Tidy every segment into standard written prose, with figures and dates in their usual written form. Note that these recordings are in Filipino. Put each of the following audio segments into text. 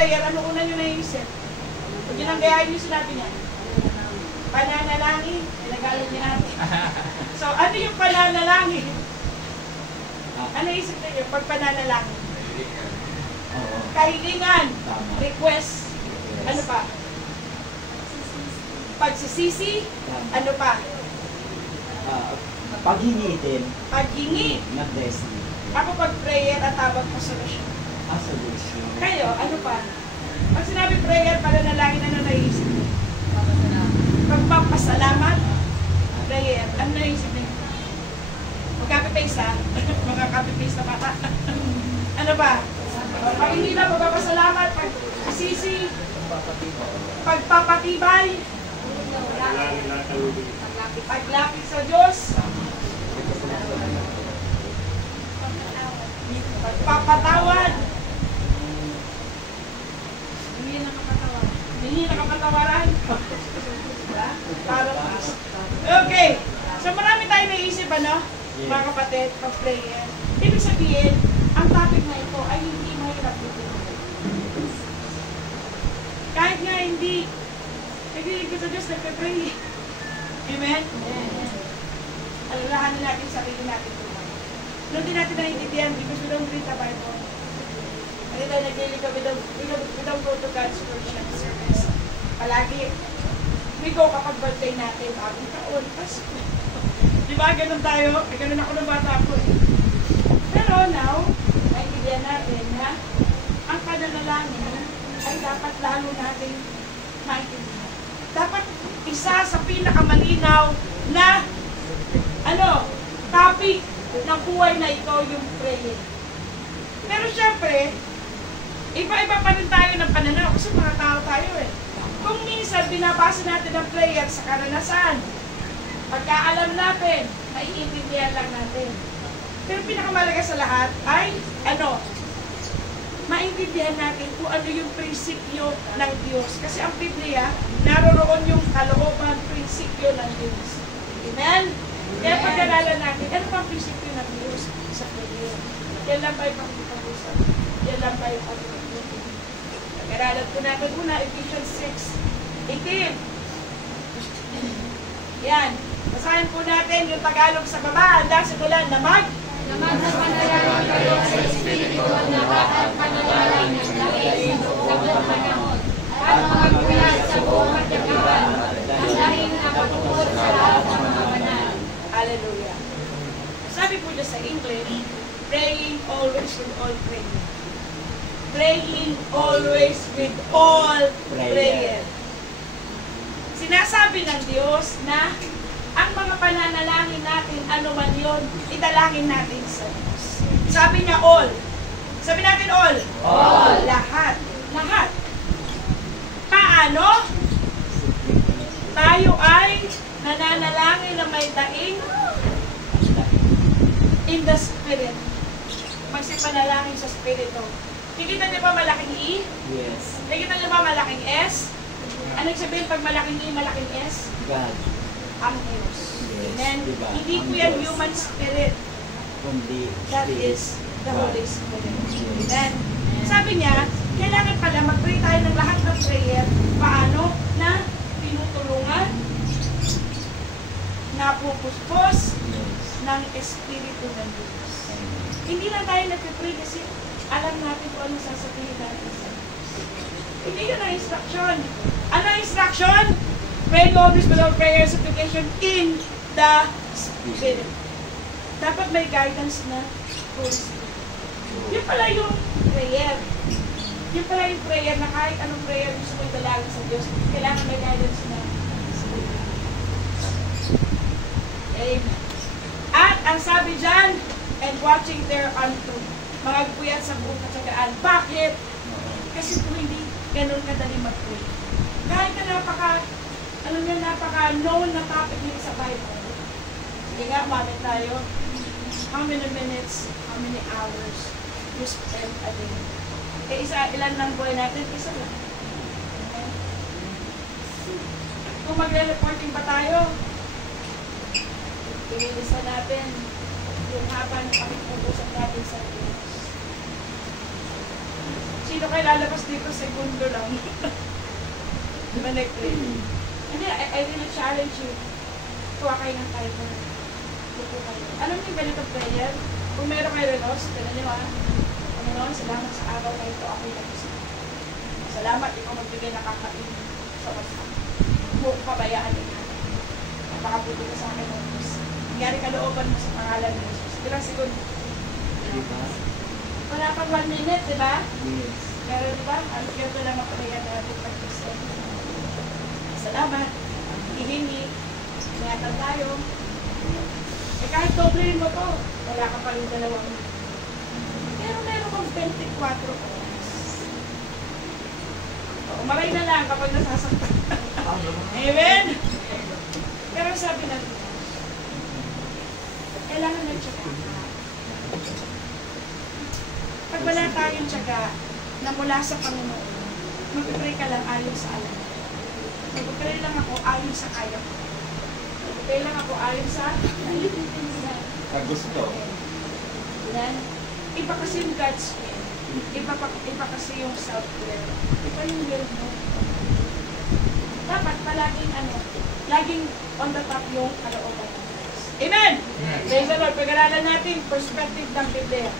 prayer, ano una nyo naisip? Huwag nyo nang gayahin yung sinabi niya. Pananalangin. Nagalan niya natin. So, ano yung pananalangin? Ano isip niyo? Pag pananalangin? Kahilingan. Request. Ano pa? Pagsisisi. Ano pa? Paghingi din. Paghingi. Na blessing. Ako pag prayer at tawag ko solusyon. Solution. Kayo, ano pa? Pag sinabi prayer, pananalangin, ano naisip niyo? Pagpapasalamat. Prayer. Ano naisip niyo? Mag-copy-paste ha? Mag-copy-paste na bata. Ano ba? Pag hindi na, pagpapasalamat, pagsisisi, pagpapatibay, paglapit sa Diyos, pagpapatawad, hindi na kapatawaran. Okay. So marami tayo naisip, ano? Mga kapatid, pag-prayer. Ibig sabihin, ang topic na ito ay hindi mahirap dito. Kahit nga hindi, naglilingkod sa Diyos, nagpe-pray. Amen? Alalahanin natin sa sarili natin ito. Noon din natin naiintindihan because we don't read the Bible. Hindi tayo naglilingkod, we don't go to God's worship service. Palagi, we go kapag birthday natin, bagong taon, Pasko. Diba, ganun tayo? Ganun ako ng bata ko eh. Pero now, naiintindihan natin na ang pananalangin ay dapat lalo natin maintindihan. Dapat isa sa pinakamalinaw na topic ng buhay na ito yung prayer. Pero syempre, iba-iba pa rin tayo ng pananaw kasi mga tao tayo eh. Kung minsan binabasa natin ang prayer sa karanasan, pagkaalam natin, naiintindihan lang natin. Pero pinakamalaga sa lahat ay, maintindihan natin kung ano yung prinsipyo ng Diyos. Kasi ang Biblia, naroroon yung kalooban, prinsipyo ng Diyos. Amen? Kaya pag-aralan natin, ano pa ang prinsipyo ng Diyos sa prayer? Yan lang ba yung pag-usap? Yan lang ba yung pag-usap? Pag-aralan po natin una, Ephesians 6:18. Yan. Basahin po natin yung Tagalog sa baba. Handa simulan na Magpanalangin kayo sa Espiritu at lahat ang panalangin ng dahil sa buong panahon at magpuyat sa buong katyagaan ang dahil na patungkol sa lahat ng mga banal. Hallelujah. Sabi po niya sa English, praying always with all prayer. Praying always with all prayer. Sinasabi ng Diyos na ang mga pananalangin natin, ano man yun, idalangin natin sa Diyos. Sabi niya all. Sabi natin all. All. Lahat. Lahat. Paano? Tayo ay nananalangin na may daing in the Spirit. Magsipanalangin sa Spirito. Nakikita niyo ba malaking E? Yes. Nakikita niyo ba malaking S? Ano sabihin pag malaking E, malaking S? God. Ang Diyos. Yes, Amen? diba? Hindi Ang po yan Diyos. human spirit. Kundi That Spirit. is the Holy Spirit. Yes. Amen? Sabi niya, kailangan pala mag-pray tayo ng lahat ng prayer. Paano? Na tinutulungan, napupuspos Yes. ng Espiritu ng Diyos. Hindi lang tayo nag-pray kasi alam natin kung ano sasabihin natin sa Diyos. Hindi yun ang instruction. Ano ang instruction? Pray always without prayer, supplication in the Spirit. Dapat may guidance na Holy Spirit. Yun pala yung prayer. Yun pala yung prayer na kahit anong prayer gusto mo italagin sa Diyos, kailangan may guidance na Spirit. Amen. At ang sabi dyan, and watching thereunto, mga gupuyat sa buong katsagaan. Bakit? Kasi po hindi ganun kadali mag-pray. Kahit na napaka-known na topic nito sa Bible. Sige nga, umamit tayo. How many minutes, how many hours you spend a day? Ilan lang buhay natin? Isa lang. Okay? Kung magre-reporting pa tayo, inilisa natin yung haba ng pakipag-usap natin sa Diyos. Sino kayo lalabas dito? Segundo lang. Di ba nag-pray? Hindi, I really challenge you. Kuha kayo ng Bible. Buko kayo. Alam niyo yung ganito prayer? Kung meron kayo renos, gano'n niyo Panginoon, salamat sa araw na ito. Ako'y nag-isip. Salamat, ikaw magbigay na kakain sa basa. Huwag pabayaan din natin. Napakabuti ka sa akin, O Diyos. Nangyari kalooban mo sa pangalan ni Jesus. Ilang segundo? Diba? Wala pang 1 minute, di ba? Yes. Pero di ba, ang kaya lang mapabayaan natin pag-Kristo. Salamat. Hihingi. Ingatan tayo. Eh kahit doblein mo to, wala ka pa rin 2 minutes. Pero meron kang 24 oras. Umaray na lang kapag nasasaktan. Amen? Pero sabi natin, kailangan ng tsaga. Pag wala tayong tsaga na mula sa Panginoon, mag-pray ka lang ayon sa alam. Mag-pray lang ako ayon sa kaya ko. Mag-pray lang ako ayon sa Kagusto. Then, iba kasi yung God's will. Iba kasi yung self-will. Iba yung will mo. Dapat palaging laging on the top yung kalooban ng Diyos. Amen! Praise the Lord. Pag-aralan natin perspective ng Biblia.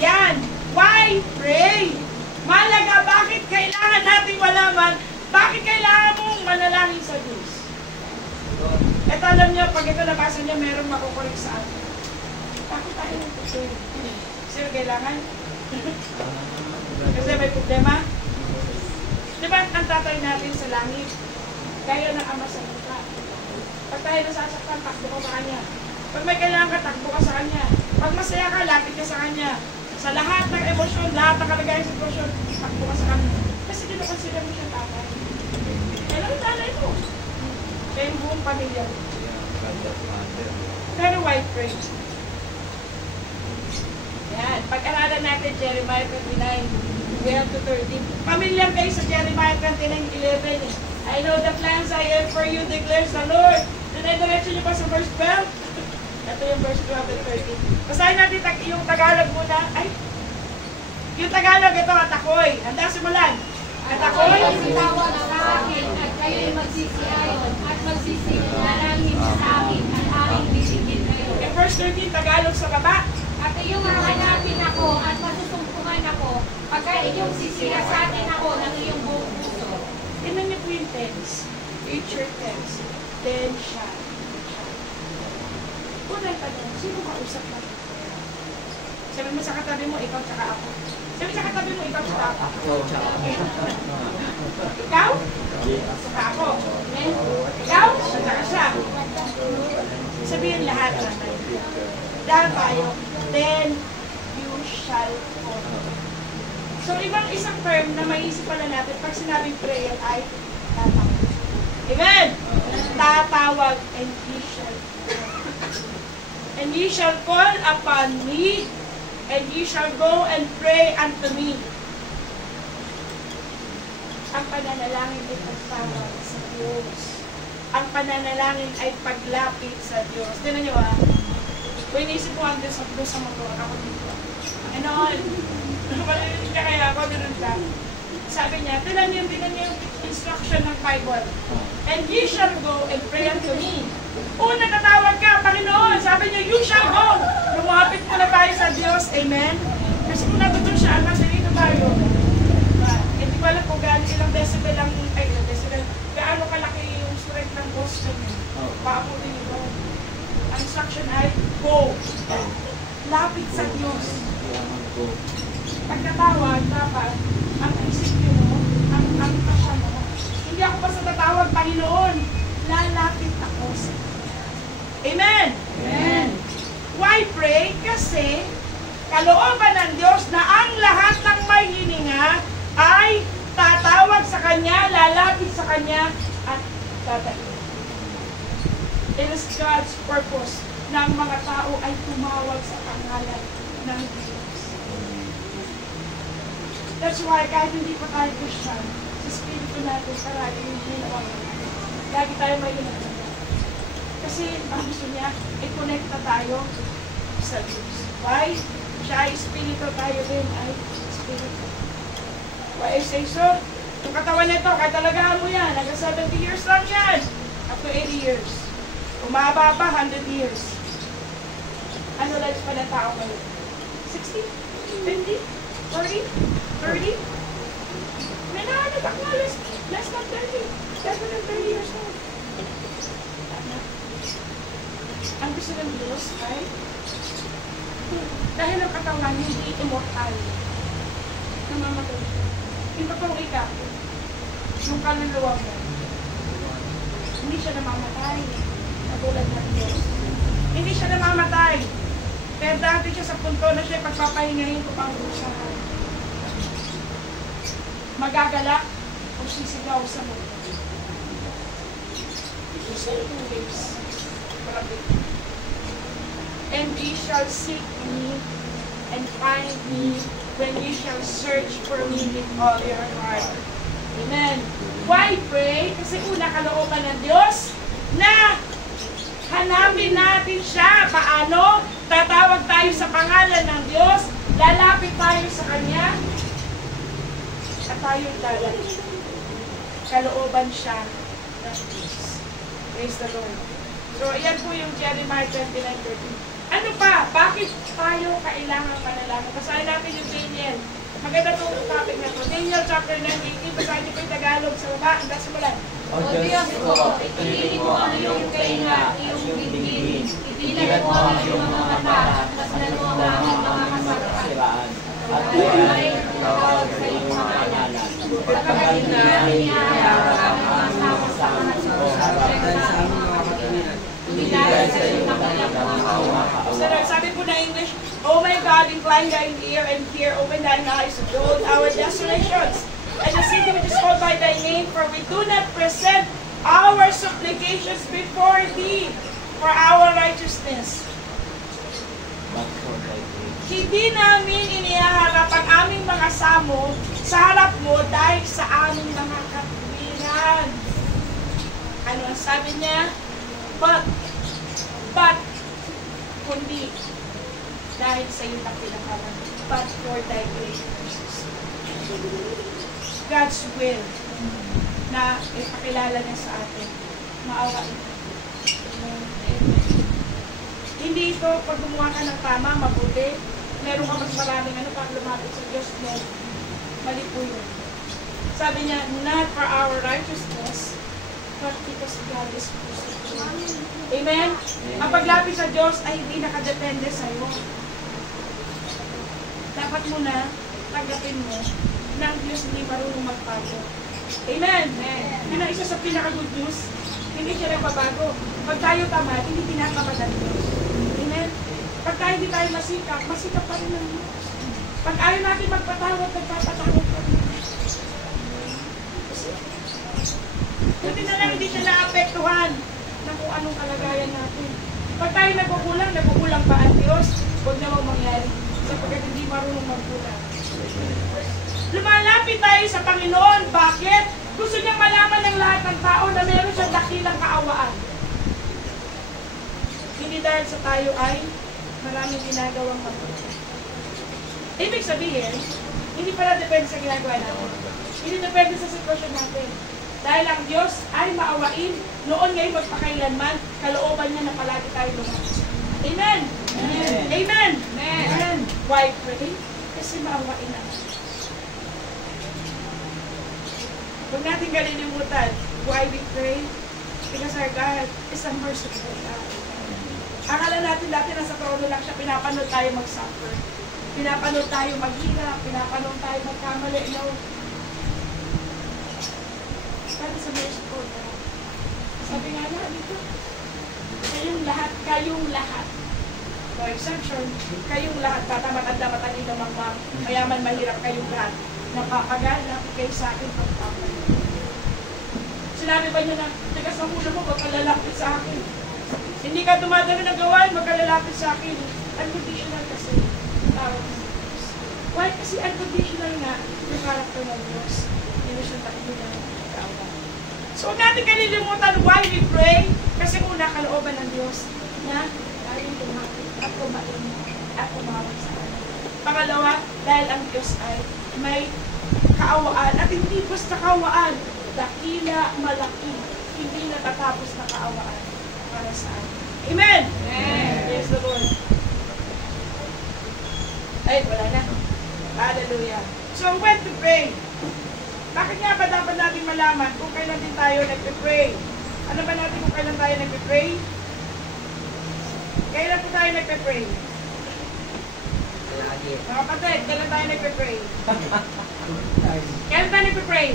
Yan! Why pray? Malaga, bakit kailangan nating malaman? Bakit kailangan mong manalangin sa Diyos? Ito alam niyo, pag ito nabasa niyo, merong makukulik sa atin. Bakit tayo nag-pray? Sir, kailangan? Kasi may problema? Di ba ang tatay natin sa langit? Gaya ng ama sa lupa. Pag tayo nasasaktan, takbo ka sa Kanya. Pag may kailangan ka, takbo ka sa Kanya. Pag masaya ka, lapit ka sa Kanya. Sa lahat ng emosyon, lahat ng kalagayang sitwasyon, takbo ka sa Kanya. Kasi kinukonsida mo siya tatay. Kailan yung nanay mo? Kaya yung buong pamilya mo. Pero why pray? Yan. Pag-aralan natin Jeremiah 29, 12 to 13. Familiar kayo sa Jeremiah 29:11. I know the plans I have for you, declares the Lord. Diretso niyo pa sa verse 12. Ito yung verse 12 and 13. Basahin natin yung Tagalog muna. Ay! Yung Tagalog, ito at ako'y. Handa simulan. At ako'y Tawag sa akin at kayo'y magsisiayon at magsisinalangin sa akin at aking bibigyan kayo. in verse 13, Tagalog sa baba. At iyong hahanapin ako at masusumpungan ako pagka iyong sisiyasatin ako ng iyong buong puso. Tingnan niyo po yung tense. Future tense. Then siya. Unang tanong, sino kausap natin? Sabi mo sa katabi mo, ikaw tsaka ako. Sabi sa katabi mo, ikaw tsaka ako. Ikaw? Tsaka ako. Ikaw? Tsaka siya. Sabihin lahat naman. Dahil tayo, then you shall call. So, isang term na maisip pala natin, pag sinabing prayer ay tatawag. Amen? Tatawag and he shall call. And ye shall call upon me, and ye shall go and pray unto me. Ang pananalangin ay pagtawag sa Diyos. Ang pananalangin ay paglapit sa Diyos. Tignan niyo kung inisip mo ang Diyos sa motor, ako dito. Ano? Malilinig ka kaya ako, ganun ka. Sabi niya, tignan niyo yung instruction ng Bible. And ye shall go and pray unto me. Una tatawag ka, Panginoon. Sabi niya, you shall go. Lumapit mo na tayo sa Diyos. Amen? Kasi kung natutunan siya, nasa dito tayo. Hindi ko alam kung ilang decibel gaano kalaki yung strength ng Boston. Paabutin ito. Ang instruction ay, go. Lapit sa Diyos. Pagkatawag, dapat, ang isip mo, ang pasya mo, hindi ako basta tatawag, Panginoon. Lalapit ako sa Diyos. Amen? Amen. Why pray? Kasi kalooban ng Diyos na ang lahat ng may hininga ay tatawag sa Kanya, lalapit sa Kanya, at tatayin. It is God's purpose na ang mga tao ay tumawag sa pangalan ng Diyos. That's why kahit hindi pa tayo Christian, sa spirito natin, parang yung ginawa natin. Lagi tayo may hinagin. Kasi ang gusto niya, i-connect na tayo sa Diyos. Why? Siya ay espiritu, tayo din ay espiritu. Why I say so? Yung katawan nito, kahit talagaan mo yan, hanggang 70 years lang yan. Up to 80 years. Umaba pa, 100 years. Ano lifespan ng tao ngayon? 60? 50? 40? 30? May nahanap na less than 30. Less than 30 years old. Ang gusto ng Diyos ay dahil ang katawan hindi immortal. Namamatay siya. Yung totoong ikaw, yung kaluluwa mo, hindi siya namamatay. Katulad ng Diyos. Hindi siya namamatay. Pero dati siya sa punto na siya pagpapahingahin ko pang usahan. Magagalak o sisigaw sa mundo. He said 2 ways. And ye shall seek me and find me when ye shall search for me with all your heart. Amen. Why pray? Kasi una kalooban ng Diyos na hanapin natin siya. Paano? Tatawag tayo sa pangalan ng Diyos, lalapit tayo sa Kanya, at tayo'y lalapit. Kalooban siya ng Diyos. Praise the Lord. So, ayan po yung Jeremiah 29:13. Ano pa? Bakit tayo kailangan manalangin? Basahin natin yung Daniel. Maganda itong topic na ito. Daniel chapter 9:18. Basahin niyo po yung Tagalog sa baba. Ang simulan. O Diyos ko, ipiliin mo ang iyong kainga, iyong bibig, ipilan mo ang iyong mga mata, tasnan mo ang aming mga kasalanan. At ay tawag sa iyong pangalan. Pagkakalin na inihaharap ang mga kasama o harap sa aming mga mata. Ibigay sa iyong mga kawa. Sabi po na English, oh my God, incline thine ear and hear, open thine eyes to behold our desolations. And the city which is called by thy name, for we do not present our supplications before thee for our righteousness. But for thy grace. Hindi namin inihaharap ang aming mga samo sa harap mo dahil sa aming mga katwiran. Ano ang sabi niya? But, kundi dahil sa iyo na pinakaman. But for thy grace. God's will na ipakilala niya sa atin. Maawain. Hindi ito pag gumawa ka ng tama, mabuti. Meron ka mas maraming pag lumapit sa Diyos mo. Mali po yun. Sabi niya, not for our righteousness, but because God is merciful. Amen? Ang paglapit sa Diyos ay hindi nakadepende sa iyo. Dapat mo na tanggapin mo na ang Diyos hindi marunong magbago. Amen? Yun ang isa sa pinaka-good news. Hindi siya nagbabago. Pag tayo tamad, hindi tinatamad ang Diyos. Amen? Pag tayo hindi tayo masikap, masikap pa rin ang Diyos. Pag ayaw natin magpatawad, nagpapatawad pa rin. Buti na lang hindi siya naapektuhan na kung anong kalagayan natin. Pag tayo nagugulang ba ang Diyos? Huwag namang mangyari. Sapagkat hindi marunong maggulang. Lumalapit tayo sa Panginoon. Bakit? Gusto niyang malaman ng lahat ng tao na meron siyang dakilang kaawaan. Hindi dahil sa tayo ay maraming ginagawang mabuti. Ibig sabihin, hindi pala depende sa ginagawa natin. Hindi depende sa sitwasyon natin. Dahil ang Diyos ay maawain, noon ngayon magpakailanman, kalooban niya na palagi tayo lumapit. Amen? Amen. Amen. Amen. Why pray? Kasi maawain na. Huwag natin kalilimutan, why we pray? Because our God is a merciful God. Akala natin dati nasa trono lang siya, pinapanood tayo mag-suffer. Pinapanood tayo maghirap, pinapanood tayo magkamali. No. God is a merciful God. Sabi nga na dito, kayong lahat. No exception, kayong lahat, bata matanda matalino mga mayaman mahirap kayong lahat. Napapagana kayo sa akin pagpapagana. Sinabi ba niyo na, taga sa mula mo, magkalalapit sa akin. Hindi ka dumadalo ng gawain, magkalalapit sa akin. Unconditional kasi. Tawag ng Diyos. Why? Kasi unconditional nga yung character ng Diyos. Hindi siya takbo ng gawa. So, huwag natin kalilimutan why we pray. Kasi una, kalooban ng Diyos na tayong lumapit at kumain at umawag sa atin. Pangalawa, dahil ang Diyos ay may kaawaan. At hindi basta kaawaan, dakila, malaki, hindi natatapos na kaawaan para sa atin. Amen! Amen! Praise the Lord. Ay, wala na. Hallelujah. So, when to pray? Bakit nga ba dapat natin malaman kung kailan din tayo nagpe-pray? Ano ba natin kung kailan tayo nagpe-pray? Kailan po tayo nagpe-pray? Mga kapatid, kailan tayo nagpe-pray? Kailan tayo nagpe-pray?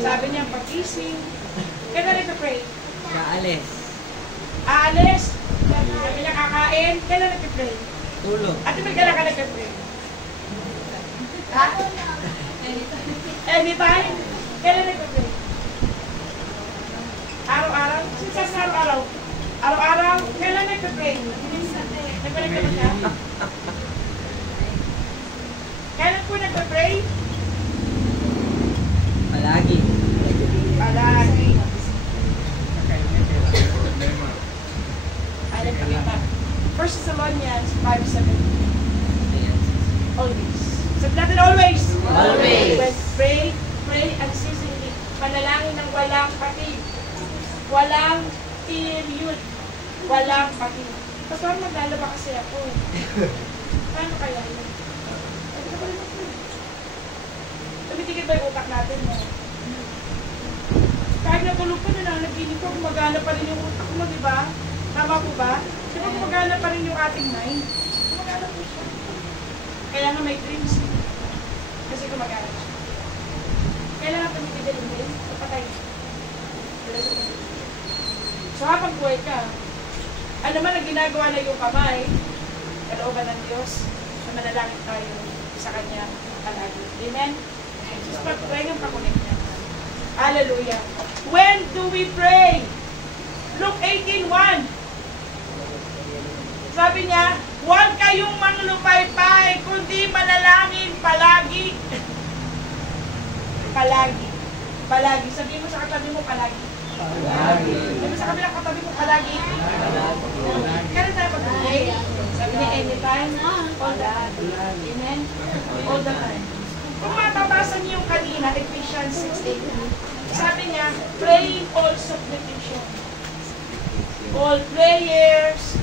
Sabi niya, pag-ising. Kailan nagpe-pray? Naalis. Aalis. Sabi niya, kakain. Kailan nagpe-pray? Tulog. Ate, may kailan ka nagpe-pray? Ha? Anytime? Kailan nagpe-pray? Araw-araw? Since sa araw-araw? Araw-araw? Kailan nagpe-pray? Nagpe-pray ka ba siya? Kailan po nagpe-pray? Palagi. Palagi. Ay, nagpakita. 1 Thessalonians 5:7. Always. Sabi natin always. Always. When pray unceasingly. Panalangin ng walang patig. Walang period. Walang patig. Pastor, maglalaba kasi ako. Paano kaya yun? Tumitigil ba yung utak natin mo? Kahit natulog ko na lang, naginig ko, gumagana pa rin yung utak mo, di ba? Tama po ba? Di ba gumagana pa rin yung ating mind? Gumagana po siya. Kaya nga may dreams. Kasi gumagana siya. Kailangan tumitigil yung dream, kapatay. So habang buhay ka, ano man ang ginagawa na yung kamay, kalooban ng Diyos, na manalangin tayo sa Kanya palagi. Amen? Just pag-pray ng pakulit niya. Hallelujah. When do we pray? Luke 18:1. Sabi niya, huwag kayong manglupaypay, kundi manalangin palagi. Palagi. Palagi. Sabihin mo sa katabi mo, palagi. Palagi. Sabi mo sa kabilang katabi mo, palagi. Kailan tayo mag-pray? Sabi niya, anytime, all the time. Amen? All the time. Kung mababasa niyo yung kanina, Ephesians 6:8, sabi niya, praying all supplication. All prayers.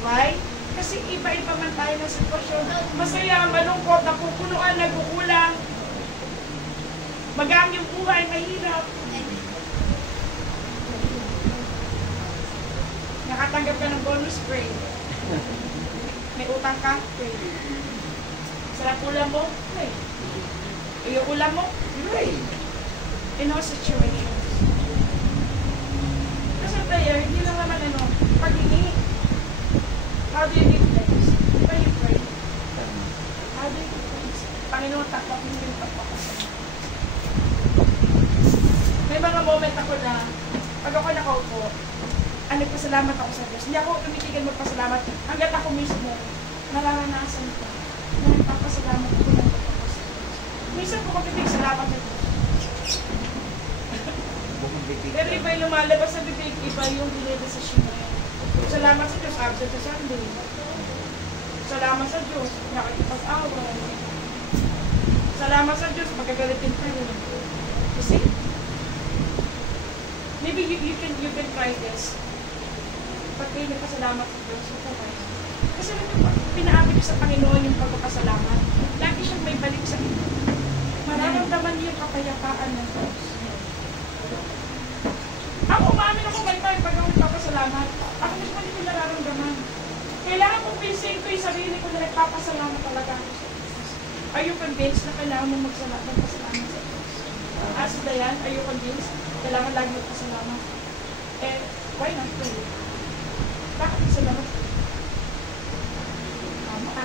Why? Kasi iba-iba man tayo ng sitwasyon. Masaya, malungkot, napupunuan, nagkukulang. Magaan yung buhay, mahirap. Nakatanggap ka ng bonus, pray. May utang ka, pray. Sarap ulam mo, pray. Yung ulam mo, pray. In all situations. Kasi prayer, hindi lang naman pag-hingi. How do you give thanks? How do you pray? How do you give thanks? Panginoon, takpak mo yung takpak ko sa mga. May mga moment ako na, pag ako nakaupo, nagpasalamat ako sa Diyos. Hindi ako tumitigil magpasalamat hanggat ako mismo nararanasan ko na nagpapasalamat ako ng totoo sa Diyos. Minsan po magpipig salamat sa Diyos. Pero iba yung lumalabas sa bibig, iba yung dinedesisyon na yun. Salamat sa Diyos, absent sa Sunday. Salamat sa Diyos, nakikipag-away. Salamat sa Diyos, magagalitin pa yun. You see? Maybe you can try this. Pag kayo nagpasalamat sa Diyos, ito kayo. Kasi pinaabig sa Panginoon yung pagpapasalamat. Lagi siyang may balik sa inyo. Mararamdaman niyo yung kapayapaan ng Diyos. Ako umamin ako may time pag ako nagpapasalamat. Ako mismo hindi ko nararamdaman. Kailangan kong pinsin ko yung sarili ko na nagpapasalamat talaga ako sa Diyos. Are you convinced na kailangan mong magpasalamat sa Diyos? As Dayan, are you convinced? Kailangan lagi magpasalamat. Eh, why not pray? Bakit salamat? Tama.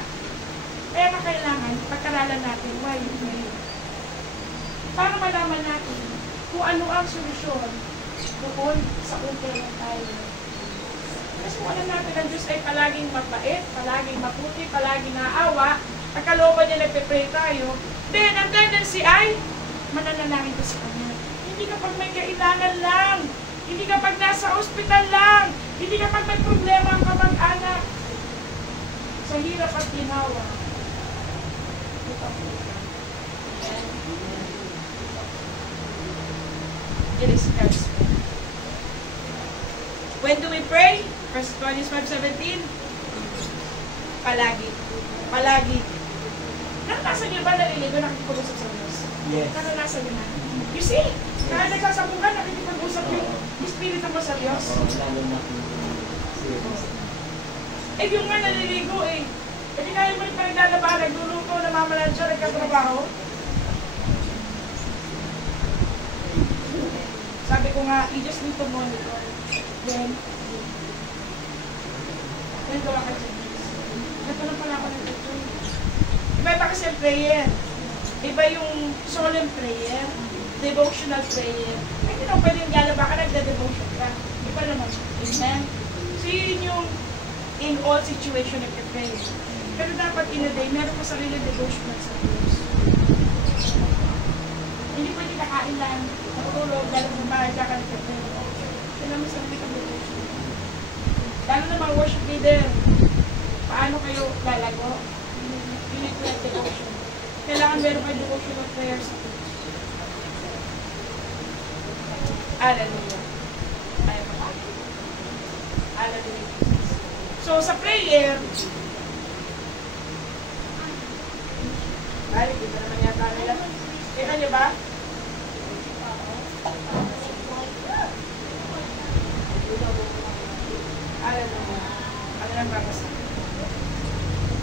Kaya kailangan, pagkaralan natin, why you pray? Para malaman natin kung ano ang solusyon doon sa kung kailan tayo. Kasi kung alam natin ang Diyos ay palaging mabait, palaging maputi, palaging naawa, at kalooban niya nagpe-pray tayo, then ang tendency ay mananalangin ko sa Kanya. Hindi kapag may kailangan lang, hindi kapag nasa ospital lang, hindi kapag may problema ang kamag-anak. Sa hirap at ginawa. It is God's will. When do we pray? 1 Corinthians 5:17. Palagi. Palagi. Naranasan niyo ba naliligo nakikipag-usap sa Diyos? Yes. Naranasan niyo na? You see, kaya nagsasabukan, nakikipag-usap yung Espiritu mo sa Diyos. Lalo na kung serious. Eh, yung nga naliligo eh. Kasi kaya mo rin pa naglalaba, nagluluto, namamalansya, nagkatrabaho. Sabi ko nga, you just need to monitor. Then gawa ka dyan. Ito lang pala ako nag-pray. Iba kasi ang prayer. Iba yung solemn prayer, devotional prayer. Hindi naman pwede yung lalaba ka, nagda-devotion ka. Iba naman. Amen? So yun yung in all situation of your prayer. Pero dapat in a day, meron ka sarili devotional sa Diyos. Hindi pwede kakain lang, matulog, galing sa bahay, kakalit ka prayer. Kailangan mo sarili kang devotion. Lalo na mga worship leader, paano kayo lalago? You need to have devotion. Kailangan meron kayo devotional prayer sa Diyos. Hallelujah. Hallelujah. So, sa prayer, ay, dito naman yata nila. Kita niyo ba? Hallelujah. Ano lang babasa?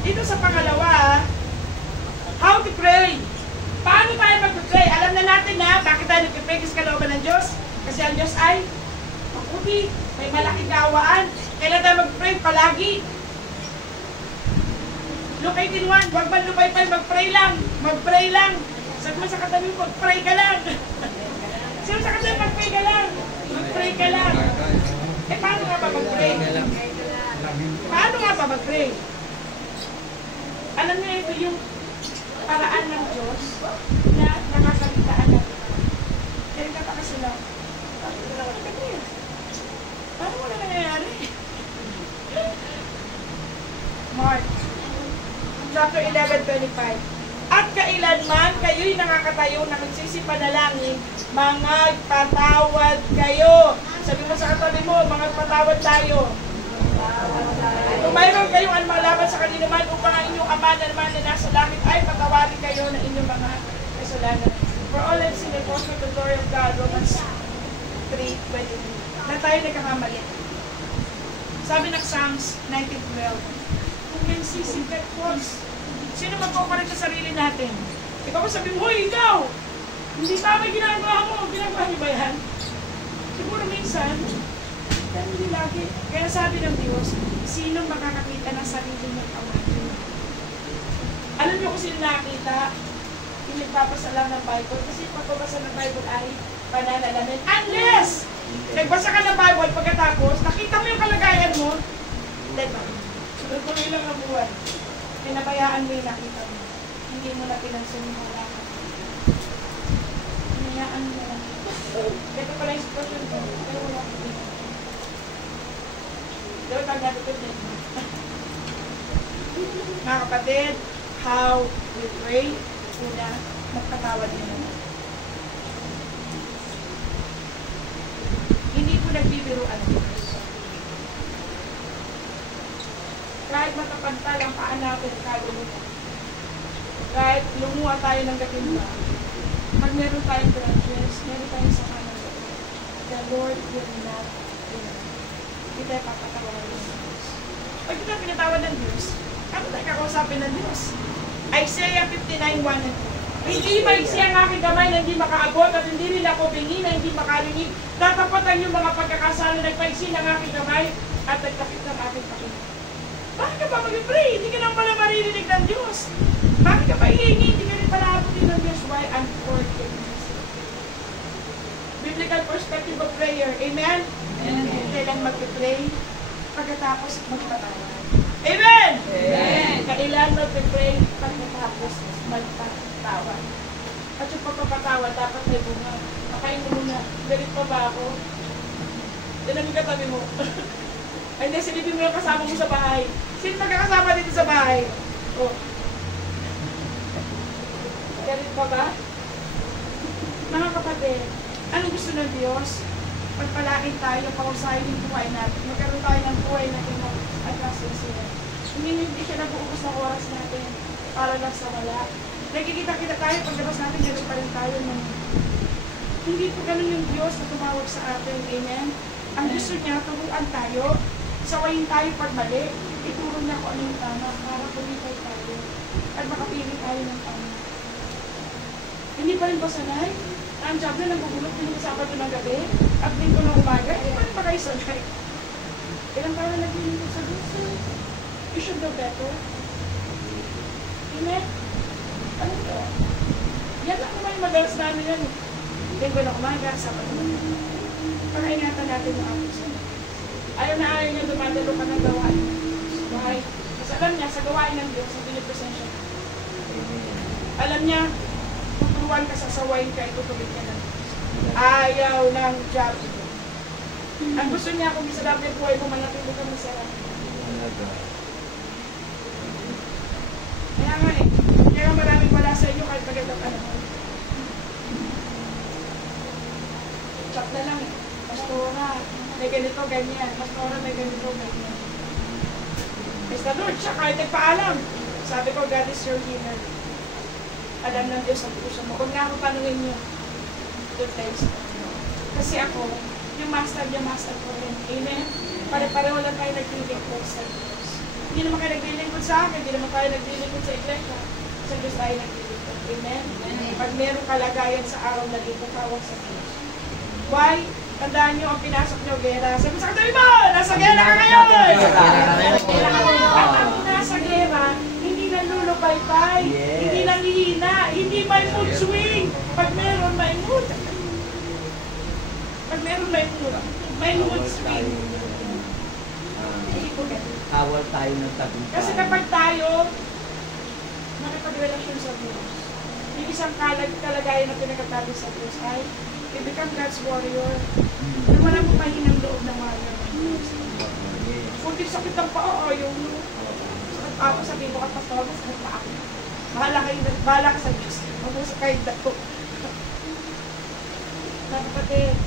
Dito sa pangalawa, how to pray. Paano tayo mag-pray? Alam na natin na bakit tayo nag-pray sa kalooban ng Diyos. Kasi ang Diyos ay mabuti, may malaking kaawaan. Kailan tayo mag-pray? Palagi. Luke 18:1, huwag man lupay-pay, mag-pray lang. Mag-pray lang. Sabi mo sa katabi mo, mag-pray ka lang. Sabi mo sa katabi, mag-pray ka lang. Mag-pray ka lang. Eh, paano nga ba mag-pray? Paano nga ba mag-pray? Alam niyo ito yung paraan ng Diyos na nakakalitaan natin. Kaya ka kasi lang, paano mo naman ka-pray? Paano mo na nangyayari? Mark chapter 11:25. At kailanman kayo'y nakakatayo na nagsisipanalangin, magpatawad kayo. Sabi mo sa katabi mo, magpatawad tayo. Kung mayroon kayong anumalaban sa kanino man, upang ang inyong ama na naman na nasa langit ay patawarin kayo ng inyong mga kasalanan. For all have sinned and fall short of the glory of God, Romans 3:20. Na tayo nagkakamali. Sabi ng Psalms 19:12, kung may sisig at false, sino magpapalit sa sarili natin? Ikaw mo sabi mo, hoy, ikaw! Hindi tama ginagawa mo. Ginagawa niyo ba yan? Siguro minsan, pero hindi lagi. Kaya sabi ng Diyos, sino makakakita ng sarili ng pamangkin? Alam niyo kung sino nakakita? Yung nagpapasa lang ng Bible. Kasi pagbabasa ng Bible ay pananalamin. Unless, nagbasa ka ng Bible pagkatapos, nakita mo yung kalagayan mo, then, tuloy lang ang buwan. Pinabayaan mo yung nakita mo. Hindi mo na pinansin yung wala ka. Pinayaan mo lang. Ito pala yung sitwasyon ko. Pero wala ko dito. Diba tagad ito din? Mga kapatid, how we pray, una, magpatawad mo naman. Hindi po nagbibiruan ang Diyos. Kahit matapantay ang paa natin, kaluluwa. Kahit lumuha tayo ng gatimba, pag meron tayong grudges, meron tayong sama ng loob, the Lord will not deny. Hindi tayo papatawarin ng Diyos. Pag kita pinatawad ng Diyos, ano tayo kakausapin ng Diyos? Isaiah 59:1 and 2. Hindi maiksi ang aking kamay na hindi makaabot at hindi rin ako bingi na hindi makarinig. Tatapatan yung mga pagkakasala, nagpaiksi ng aking kamay at nagkapit ng aking pakinggan. Bakit ka pa mag-pray? Hindi ka naman pala maririnig ng Diyos. Bakit ka pa ihingi? Hindi ka rin pala abutin ng Diyos. Why? Unforgiveness. Biblical perspective of prayer. Amen? Amen. Kailan mag-pray? Pagkatapos magpatawad. Amen! Amen! Kailan mag-pray? Pagkatapos magpatawad. At yung pagpapatawad, dapat may bunga. Pakain mo muna. Galit pa ba ako? Yan ang katabi mo. Ay, hindi, silipin mo yung kasama mo sa bahay. Sino magkakasama dito sa bahay? Oh. Galit pa ba? Mga kapatid, anong gusto ng Diyos? Pagpalain tayo, pausahin yung buhay natin. Magkaroon tayo ng buhay na tinong at kasinsinan. Hindi siya nag-uubos ng oras natin para lang sa wala. Nagkikita-kita tayo, paglabas natin, gano'n pa rin tayo. Hindi po ganun yung Diyos na tumawag sa atin. Amen? Ang gusto niya, turuan tayo, sawayin tayo pag mali, ituro niya kung ano yung tama para kumipay tayo at makapili tayo ng tama. Hindi pa rin ba sanay? Ang job na nagugulot din sa Sabado ng gabi at dito ng umaga, hindi pa rin ba kayo sanay? Ilang taon na naglilingkod sa Diyos? You should know better. Amen? Ano ito? Yan lang naman yung madalas namin yan. Linggo ng umaga, Sabado ng gabi. Pakaingatan natin yung ating sanay. Ayaw na ayaw niya dumadalo ka ng gawain. Bahay. Kasi alam niya, sa gawain ng Diyos, hindi niya presensya. Alam niya, tuturuan ka, sasawayin ka, itutuloy ka ng Diyos. Ayaw ng job. Ang gusto niya, kung masarap yung buhay mo, manatili ka masarap. Kaya nga eh, kaya maraming wala sa inyo kahit magandang panahon. Chat na lang eh. Pastora, may ganito, ganyan. Pastora, may ganito, ganyan. Mr. Lord, siya kahit nagpaalam. Sabi ko, God is your healer. Alam ng Diyos ang puso mo. Huwag na ako panuhin niyo. Good times. Kasi ako, yung master niya, master ko rin. Amen? Pare-pareho lang tayo naglilingkod sa Diyos. Hindi naman kayo naglilingkod sa akin, hindi naman tayo naglilingkod sa iglesia. Sa Diyos tayo naglilingkod. Amen? Pag merong kalagayan sa araw na dito, tawag sa Diyos. Why? Tandaan nyo, ang pinasok nyo, gera. Sabi sa katabi mo, nasa gera ka ngayon! Ang nasa gera, hindi nalulupay-pay, hindi nanghihina, hindi may mood swing. Pag meron, may mood. Pag meron, may mood swing. Awal tayo ng tagumpay. Kasi kapag tayo, nakipagrelasyon sa Diyos, yung isang kalagayan na pinagkatabi sa Diyos ay, you become God's warrior. Pero wala mo mahinang loob ng warrior. Kung di sakit ang paa, yung sakit pa ako, sabihin mo ka, pastor, sakit pa ako. Bahala ka sa Diyos. Mag-usap kayo dako. Kapatid,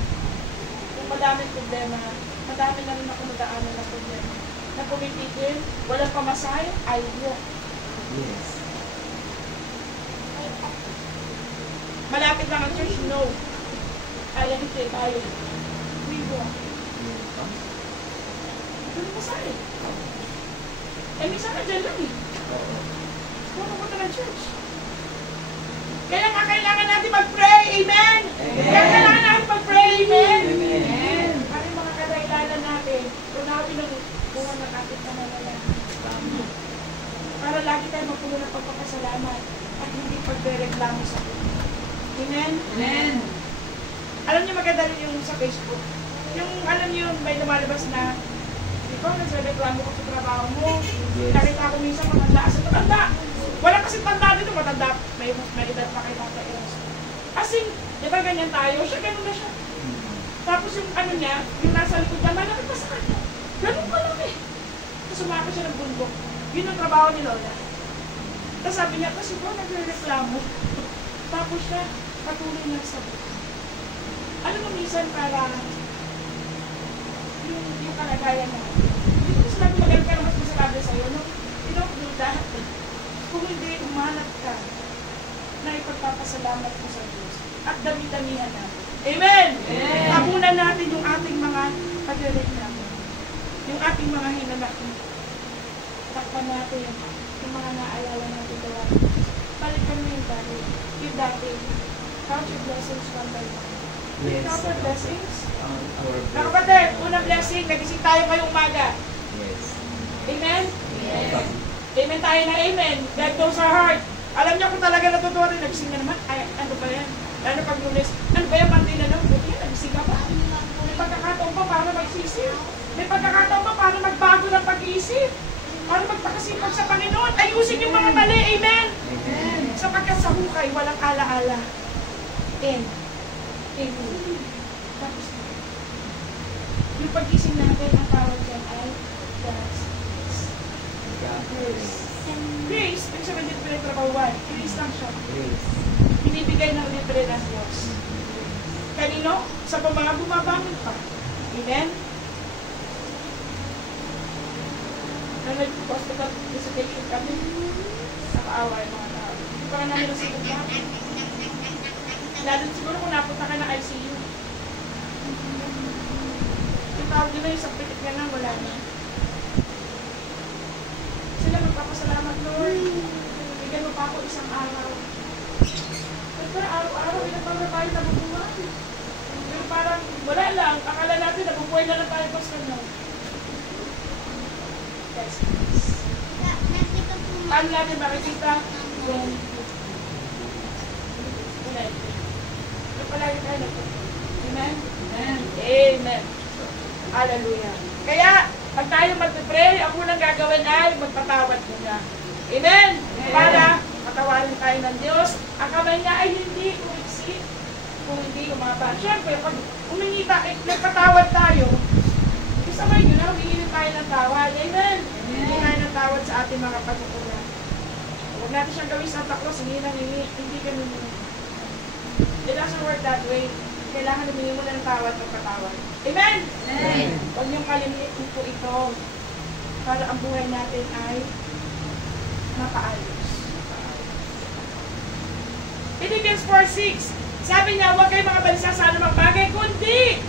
kung madaming problema, madami na rin ako madaanan na problema. Na pumitigil, walang pamasahe, I walk. Yes. Malapit lang ang church, no. Ayaw hindi tayo. We walk. Walang pamasahe. Eh, minsan na dyan lang eh. Kung pumunta ng church. Kaya nga kailangan natin mag-pray, amen? Kaya kailangan natin mag-pray, amen? Amen. Ano yung mga kadailanan natin? Tunawin ng buwan ng ating pananalang. Para lagi tayo magpuno ng pagpapasalamat at hindi pagre-reklamo sa Diyos. Amen? Amen. Alam niyo maganda rin yung sa Facebook. Yung alam niyo may lumalabas na ikaw nagre-reklamo ko sa trabaho mo. Nakita ko minsan matanda. Asa matanda? Wala kasi tanda dito, matanda. May edad pa kayo sa ilas. Kasi, di ba ganyan tayo? Siya, ganun na siya. Tapos yung ano niya, yung nasa likod niya, malaki pa sa kanya. Ganun pa lang eh. Tapos sumakit siya ng bundok. Yun ang trabaho ni Lola. Tapos sabi niya, kasi po, nagre-reklamo. Tapos siya, patuloy na sa buhay. Alam mo minsan para yung kalagayan na. Hindi ko sinabi magaling ka naman masasabi sa'yo, no? You don't do that. Kung hindi, umanap ka na ipagpapasalamat mo sa Diyos at dami-damihan natin. Amen! Tapunan natin yung ating mga pagre-reklamo. Yung ating mga hinanakit. Takpan natin yung mga naalala natin gawa. Balikan mo yung dati. Yung dati. Count your blessings one by one. Yes. Count your blessings. Our Nakapatid, unang blessing, nagising tayo ngayong umaga. Yes. Amen? Yes. Amen tayo na amen. God knows our heart. Alam niyo kung talaga natutuwa rin, nagising na naman. Ay, ano ba yan? Lalo pag lunes, ano ba yan? Monday na lang. Buti yan, nagising ka pa. May pagkakataon pa para magsisip. May pagkakataon pa para magbago ng pag-iisip. Para magpakasipag sa Panginoon. Ayusin yung mga mali. Amen? Amen. Sapagkat sa hukay, walang alaala. Amen. Tapos na. Yung pag-ising natin, ang tawag dyan ay God's grace. Grace, ibig sabihin dito pinagtrabahuan. Grace lang siya. Grace. Binibigay ng libre ng Diyos. kanino? Sa mga bumabangon pa. Amen? Nung nag-hospital visitation kami, nakaawa yung mga tao. Hindi pa nga namin nasagot na. Lalo siguro kung napunta ka ng ICU. Yung tawag nila yung sa pitik nga na, wala na. Sila magpapasalamat, Lord. Bigyan mo pa ako isang araw. Pero araw-araw, ilang pa na tayo nabubuhay. Pero parang wala lang. Akala natin, nabubuhay na lang tayo pastor na. Yes, please. Paano natin makikita yung ulit? Yung palagi tayo nagpunta. Amen? Amen. Amen. Hallelujah. Kaya, pag tayo mag-pray, ang unang gagawin ay magpatawad muna. Amen? Para patawarin tayo ng Diyos. Ang kamay niya ay hindi umiksi, kung hindi umaba. Siyempre, pag umingi tayo, nagpatawad tayo, isamay nyo na, humingi tayo ng tawad. Amen? Hindi tayo ng tawad sa ating mga pagkukulang. Huwag natin siyang gawin Santa Claus, hindi ka humingi. It doesn't work that way. Kailangan humingi mo na ng tawad, magpatawad. Amen? Amen. Huwag niyong kalimitin po ito para ang buhay natin ay mapaayos. Philippians 4:6, sabi niya, huwag kayong mga balisa sa anumang bagay, kundi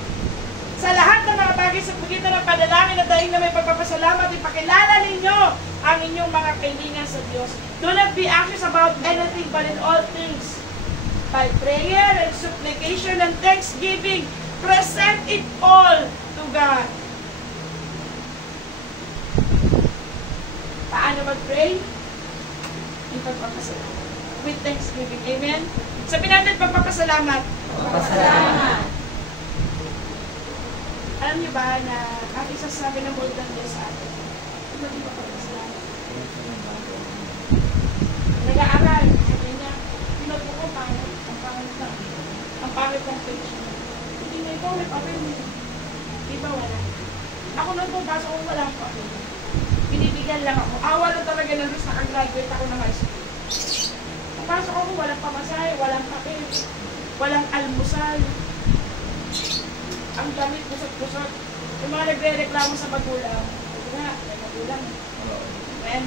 sa lahat ng mga bagay sa pagitan ng panalangin at daing na may pagpapasalamat, ipakilala ninyo ang inyong mga kailangan sa Diyos. Do not be anxious about anything, but in all things, by prayer and supplication and thanksgiving, present it all to God. Paano mag-pray? Yung pagpapasalamat. With thanksgiving. Amen? Sabihin natin pagpapasalamat. Pagpapasalamat. Alam niyo ba na ang isa sabi ng Lord ng Diyos sa atin? Ano yung pagpapasalamat? Nag-aaral. Sabi niya, pinagpo ko pangit. Ang pangit ng page. Hindi na ito, may papel mo. Di ba wala? Ako nung pumapasok ko, walang papel. Binibigyan lang ako. Awa na talaga ng Diyos, nakagraduate ako ng high school. Pumapasok ako, walang pamasahe, walang papel, walang almusal. Ang damit, busot-busot. Yung mga nagre-reklamo sa magulang, sabi nga, may magulang. Amen?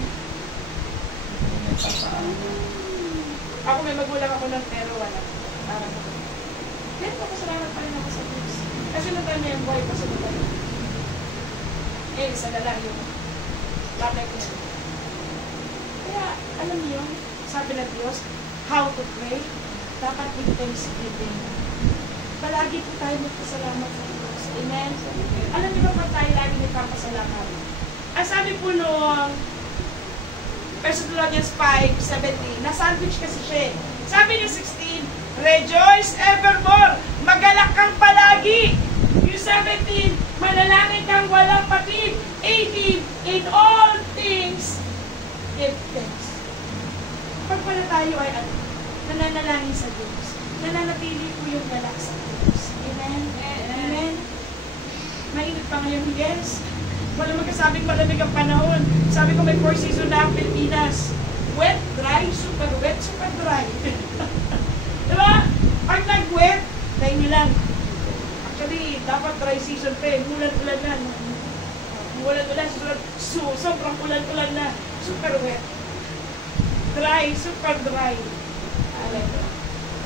Ako may magulang ako ng pero wala. Kaya papasalamat pa rin ako sa Diyos. Kasi naman niya yung buhay pa sa buhay. Isa na lang yung lapay ko na. Kaya, alam niyo, sabi ng Diyos, how to pray, dapat with thanksgiving. Palagi po tayo magpasalamat sa Diyos. Amen? Alam niyo ba pag tayo lagi nagpapasalamat? Ang sabi po noong 1 Thessalonians 5:17, na-sandwich kasi siya. Sabi niya 16, rejoice evermore, magalak kang palagi. Yung 17, manalangin kang walang patid. 18, in all things, give thanks. Pag pala tayo ay nananalangin sa Diyos, nananatili po yung galak sa Diyos. Amen? Amen? Mainit pa ngayon, yes? Wala magkasabing malamig ang panahon. Sabi ko may 4 season na ang Pilipinas. Wet, dry, super wet, super dry. Diba? Pag nag-wet, tayo nyo lang. Actually, dapat dry season pa eh. Ulan-ulan na. Ulan-ulan, sobrang ulan-ulan na. Super wet. Dry, super dry.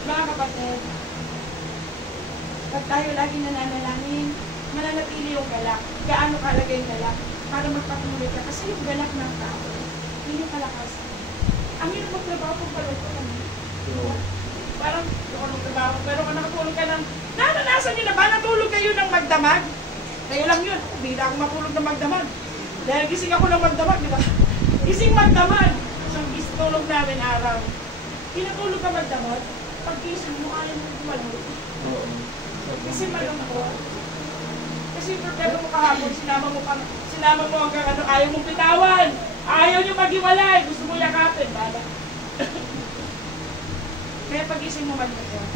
Mga kapatid, pag tayo lagi nananalangin, mananatili yung galak. Gaano kalaga yung galak? Para magpatuloy ka. Kasi yung galak ng tao, yun yung kalakasan. Ang hirap magtrabaho kung palito ka na. Parang yung magtrabaho, pero kung nakatulog ka ng, naranasan nyo na ba? Natulog kayo ng magdamag? Kayo lang yun. Hindi na ako matulog ng magdamag. Dahil gising ako ng magdamag, di ba? Gising magdamag. So, tulog namin araw. Pinatulog ka magdamag, pag gising mo, ayaw mo gumalog. Kasi malungkot. Kasi problema mo kahapon, sinama mo hanggang ano, ayaw mong bitawan. Ayaw nyo maghiwalay. Gusto mo yakapin, bala. Kaya pag-ising mo malungkot.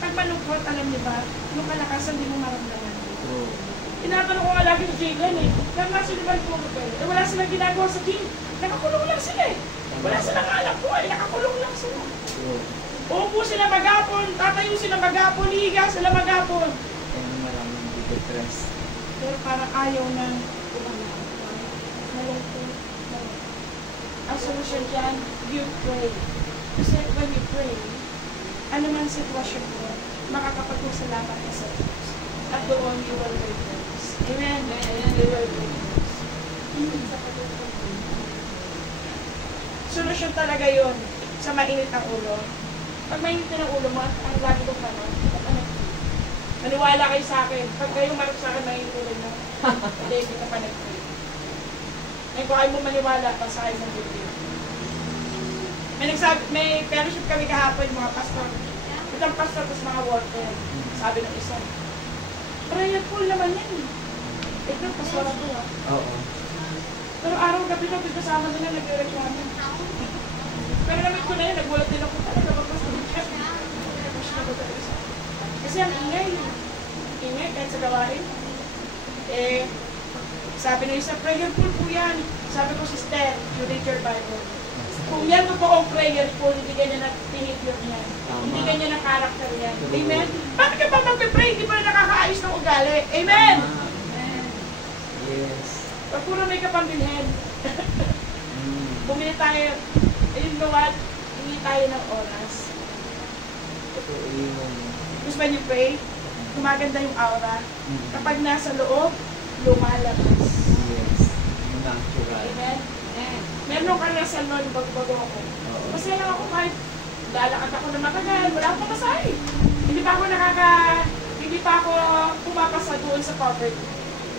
Pag malungkot, alam niyo ba, yung kalakasan di mo maramdaman. Tinatanong ko nga lagi sa Jaylen eh. Kaya sila ba tulog kayo? Eh wala silang ginagawa sa gym. Nakakulong lang sila eh. Wala silang alam ko eh. Nakakulong lang sila. Uupo sila maghapon, tatayo sila maghapon, higa sila maghapon. And maraming depressed. Pero parang ayaw na kumala. Malungkot. Ang solusyon dyan, you pray. Kasi when you pray, ano man sitwasyon mo, makakapagpasalamat ka sa Diyos. At doon, you will rejoice. Amen? You will rejoice. Solusyon talaga yun sa mainit ang ulo. Pag mainit na ng ulo mo, ang lagi kong panon, maniwala kayo sa akin. Pag kayo marap sa akin, mainit ulo mo. Hindi, hindi ka pa nag-pray. Ngayon kung ayaw mo maniwala, pasahay sa video. May fellowship kami kahapon, mga pastor. Itang pastor, tapos mga worker. Sabi ng isa, prayer pool naman yan. Ito, pastor ako Oo. Pero araw-gabi na, kasama nila nag-reklamo. Pero namin ko na yun, nagmulat din ako talaga, pastor. Kasi ang ingay. Ingay, kahit sa gawain. Sabi ng isa, prayer pool po yan. Sabi ko, sister, you read your Bible. Kung yan totoong prayer pool, hindi ganyan na behavior niyan. Hindi ganyan na character yan. Amen? Bakit ka pa mag-pray? Hindi pa na nakakaayos ng ugali. Amen? Yes. Pag puro may kapambilhin. Bumili tayo, ayun know what? Hindi tayo ng oras. Totoo yun. Because when you pray, gumaganda yung aura. Kapag nasa loob, lumalabas. Yes. Natural. Amen? Meron ka na sa noon, bago ako. Masaya lang ako kahit lalakad ako na matagal, wala akong masahe. Hindi pa ako pumapasa doon sa poverty.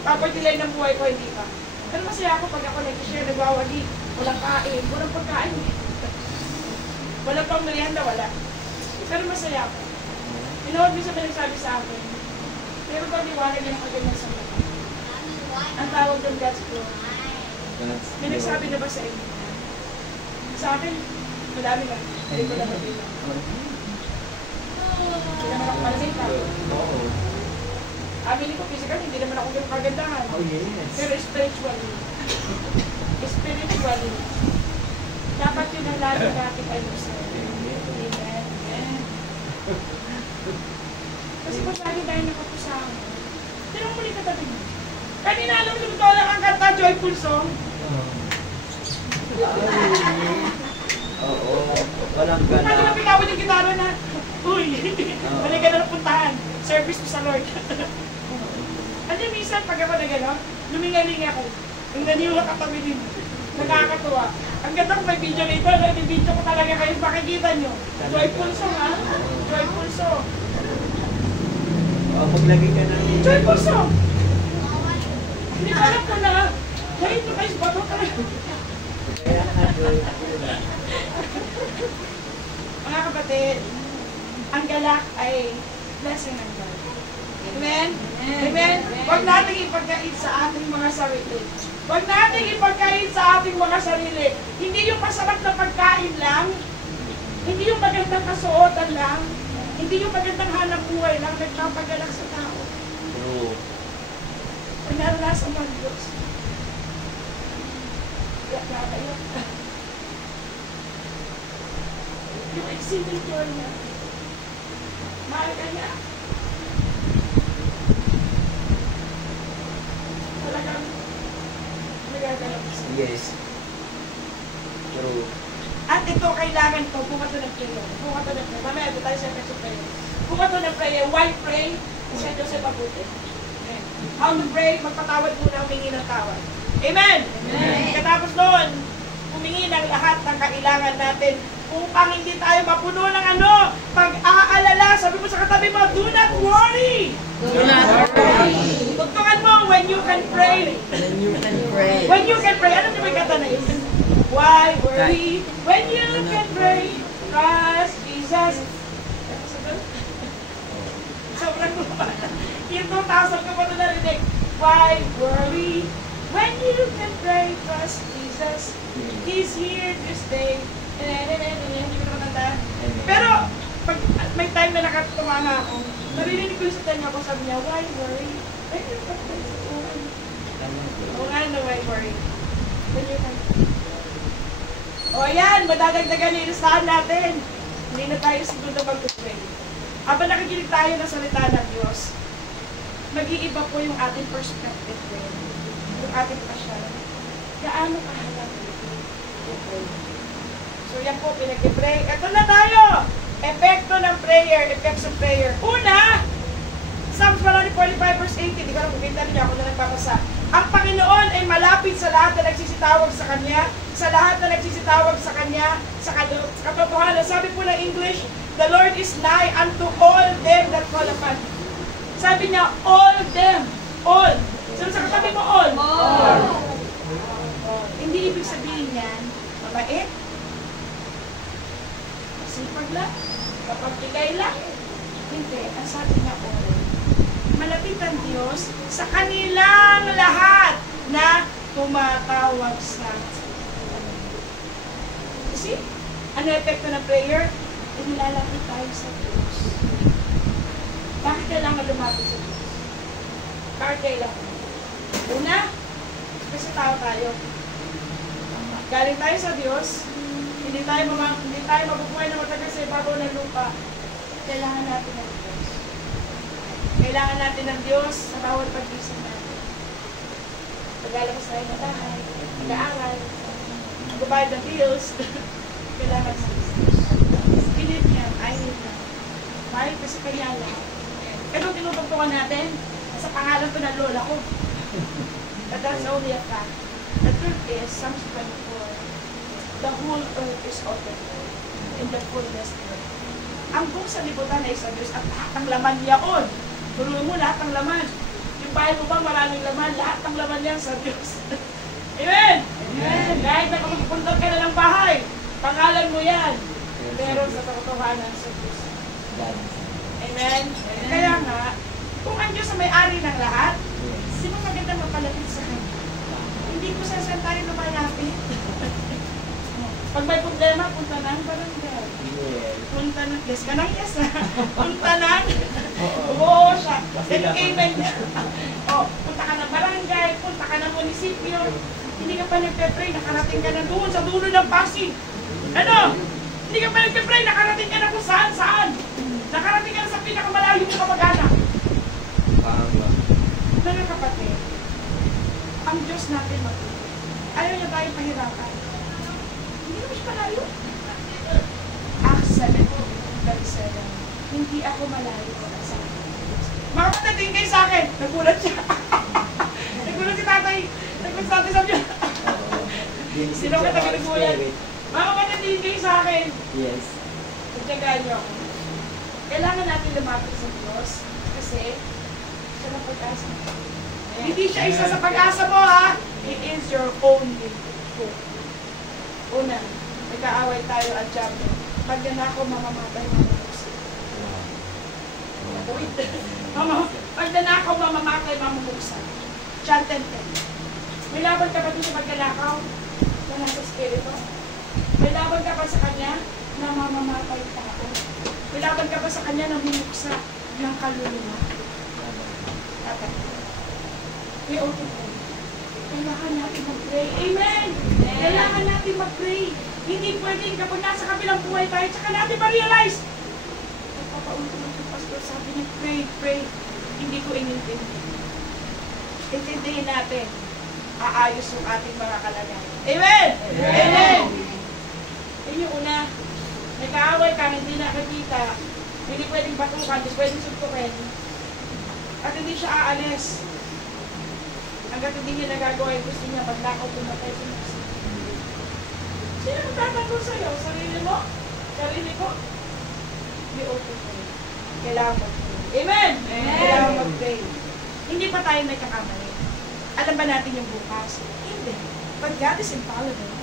Poverty line ng buhay ko, hindi pa. Pero masaya ako pag ako nag-share, nagwawagi. Walang kain, walang pagkain. Walang pang merienda, wala. Pero masaya ako. Tinood mo sa nagsabi sa akin, pero pag liwanag yan ang kaganyan sa mga. Ang tawag ng God's glory. May nagsabi na ba sa inyo? Sa akin, madami lang. Hindi ko lang mabilang. Hindi naman ako malamig lang. Oo. Aminin ko, physical, hindi naman ako ganun kagandahan. Oh, yes. Pero spiritually, dapat yun ang lagi natin ayusin. Amen. Amen. Kasi kung lagi tayo nakapusama, tinong muli katabi mo. Kanina alam mo totoo lang ang kanta, Joyful Song. Oo. Walang Paano gana. na pinawin yung gitara na, uy, balik ka na napuntahan, service mo sa Lord. Ano minsan pag ako na gano'n, lumingaling ako. Ang ganiwala katabi din. Nakakatuwa. Ang ganda ko may video nito, nag-video ko talaga kayo, makikita nyo. Joyful Song ha? Joyful Song. Maglagay ka ng... Joyful Song! Hindi ko alam ko na, dahil ito kayo bato talaga. Kaya nga, Mga kapatid, ang galak ay blessing ng God. Amen? Amen? Huwag nating ipagkait sa ating mga sarili. Huwag nating ipagkait sa ating mga sarili. Hindi yung masarap na pagkain lang, hindi yung magandang kasuotan lang, hindi yung magandang hanap buhay lang nagpapagalak sa tao. True. Pag naranasan mo ang Diyos, wala kayo. Yung exceeding joy niya, mahal ka niya. Talagang nagagalap siya. Yes. True. At ito, kailangan to, buka to ng prayer. Buka to ng prayer. Mamaya, ito tayo sa effective prayer. Buka to ng prayer. Why pray? Kasi Joseph Abuti. Okay. How to pray? Magpatawad muna, humingi ng tawad. Amen! Amen! Katapos doon, humingi ng lahat ng kailangan natin upang hindi tayo mapuno ng pag-aalala. Sabi mo sa katabi mo, do not worry! Do not worry. Tugtungan mo, when you can pray. Then you can pray. When you can pray. Ano yung kata na yun? Why worry? When you can pray, trust Jesus. Sobrang lupa. Yung 2,000 ka pa na narinig. Why worry? When you can pray, trust Jesus. He's here to stay. Hindi ko naman tanda. Pero, pag may time na nakatuwa nga ako, narinig ko sa tanya ko, sabi niya, why worry? When you can pray, oo nga na, why worry? When you can pray. O yan, madadagdagan yung listahan natin. Hindi na tayo siguro mag-pray. Habang nakikinig tayo ng salita ng Diyos, mag-iiba po yung ating perspective din. Yung ating pasyon. Gaano kahalaga yung prayer. So yan po, pinag-pray. Ito na tayo! Epekto ng prayer, effects of prayer. Una, Psalms 145 verse 80, di ko na kukita niyo, ako na nagpapasa. Ang Panginoon ay malapit sa lahat na nagsisitawag sa Kanya, sa lahat na nagsisitawag sa Kanya, sa katotohanan. Sabi po ng English, the Lord is nigh unto all them that call upon Him. Sabi niya, all them. All. Sino sa katabi mo, all? All. Hindi ibig sabihin yan, mabait, masipag lang, mapagbigay lang. Hindi. Ang sabi niya, all. Malapit ang Diyos sa kanilang lahat na tumatawag sa Kanya. See? Ano epekto ng prayer? Inilalapit tayo sa Diyos. Bakit kailangan lumapit sa Diyos? Bakit kailangan? Una, kasi tao tayo. Galing tayo sa Diyos, hindi tayo mabubuhay na matagal sa ibabaw ng lupa. Kailangan natin ng Diyos. Kailangan natin ng Diyos sa bawat pag-isip natin. Pag-alabas tayo na bahay, mag-aaral, magbabayad ng bills, kailangan ng Diyos. We need Him, I need Him. Bakit? Kasi kanya lahat. Ito tinutugtungan natin sa pangalan ko ng lola ko. But that's only a fact. The truth is, Psalms 24, the whole earth is open in the fullness thereof. Ang buong sanlibutan ay sa Diyos at lahat ng laman niyaon. Tuloy mo lahat ng laman. Yung bahay mo ba maraming laman? Lahat ng laman niyan sa Diyos. Amen! Amen! Kahit na magpunta ka na ng bahay, pangalan mo yan. Pero sa katotohanan sa Diyos. Amen? Kaya nga, kung ang Diyos ang may-ari ng lahat, di ba maganda mapalapit sa Kanya? Hindi ko saan tayo lumalapit. Pag may problema, punta na ang barangay. Punta na, yes ka nang yes ha. Punta na. Oo siya. Amen niya. Punta ka ng barangay, punta ka ng munisipyo. Hindi ka pa nagpe-pray, nakarating ka na doon sa dulo ng Pasig. Ano? Hindi ka pa nagpe-pray, nakarating ka na kung saan-saan. Nakarating ka na sa pinakamalayo na kamag-anak. Mga kapatid, ang Diyos natin mag-pray. Ayaw niya tayo pahirapan. Hindi naman siya malayo. Acts 7:37. Hindi ako malayo sa akin. Mga kapatid, tingin kayo sa akin. Nagulat siya. Nagulat si tatay. Nagulat si tatay sa niya. Sino ka tayo nagulat? Mga kapatid, tingin kayo sa akin. Yes. Pagtagaan niyo ako. Kailangan natin lumapit sa Diyos kasi siya ng pag-asa mo. Hindi siya isa sa pag-asa mo, ha? He is your only hope. Una, nagkaaway tayo at Diablo. Pag yan ako, mamamatay, mamumuksa. Wait. Pag yan ako, mamamatay, mamumuksa. John 10:10. May laban ka ba doon sa pagkalakaw na nasa spirito? May laban ka ba sa kanya na mamamatay tao? May laban ka ba sa kanya na mumuksa ng kaluluwa? Tatay. May autopay. Kailangan natin mag-pray. Amen! Kailangan natin mag-pray. Hindi pwedeng kapag nasa kabilang buhay tayo, tsaka natin ma-realize. Nagpapaulit naman yung pastor, sabi niya, pray, pray. Hindi ko inintindi. Intindihin natin. Aayos yung ating mga kalagayan. Amen! Amen! Yun yung una. May kaaway ka, hindi nakikita. Hindi pwedeng batukan, hindi pwedeng suntukin. At hindi siya aalis. Hanggat hindi niya nagagawa yung gusto niya, maglakaw, pumatay, pumatay. Sino magtatanggol sa'yo? Sarili mo? Sarili ko? Be open to it. Kailangan mag-pray. Amen! Kailangan mag-pray. Hindi pa tayo nagkakamali. Alam ba natin yung bukas? Hindi. But God is infallible.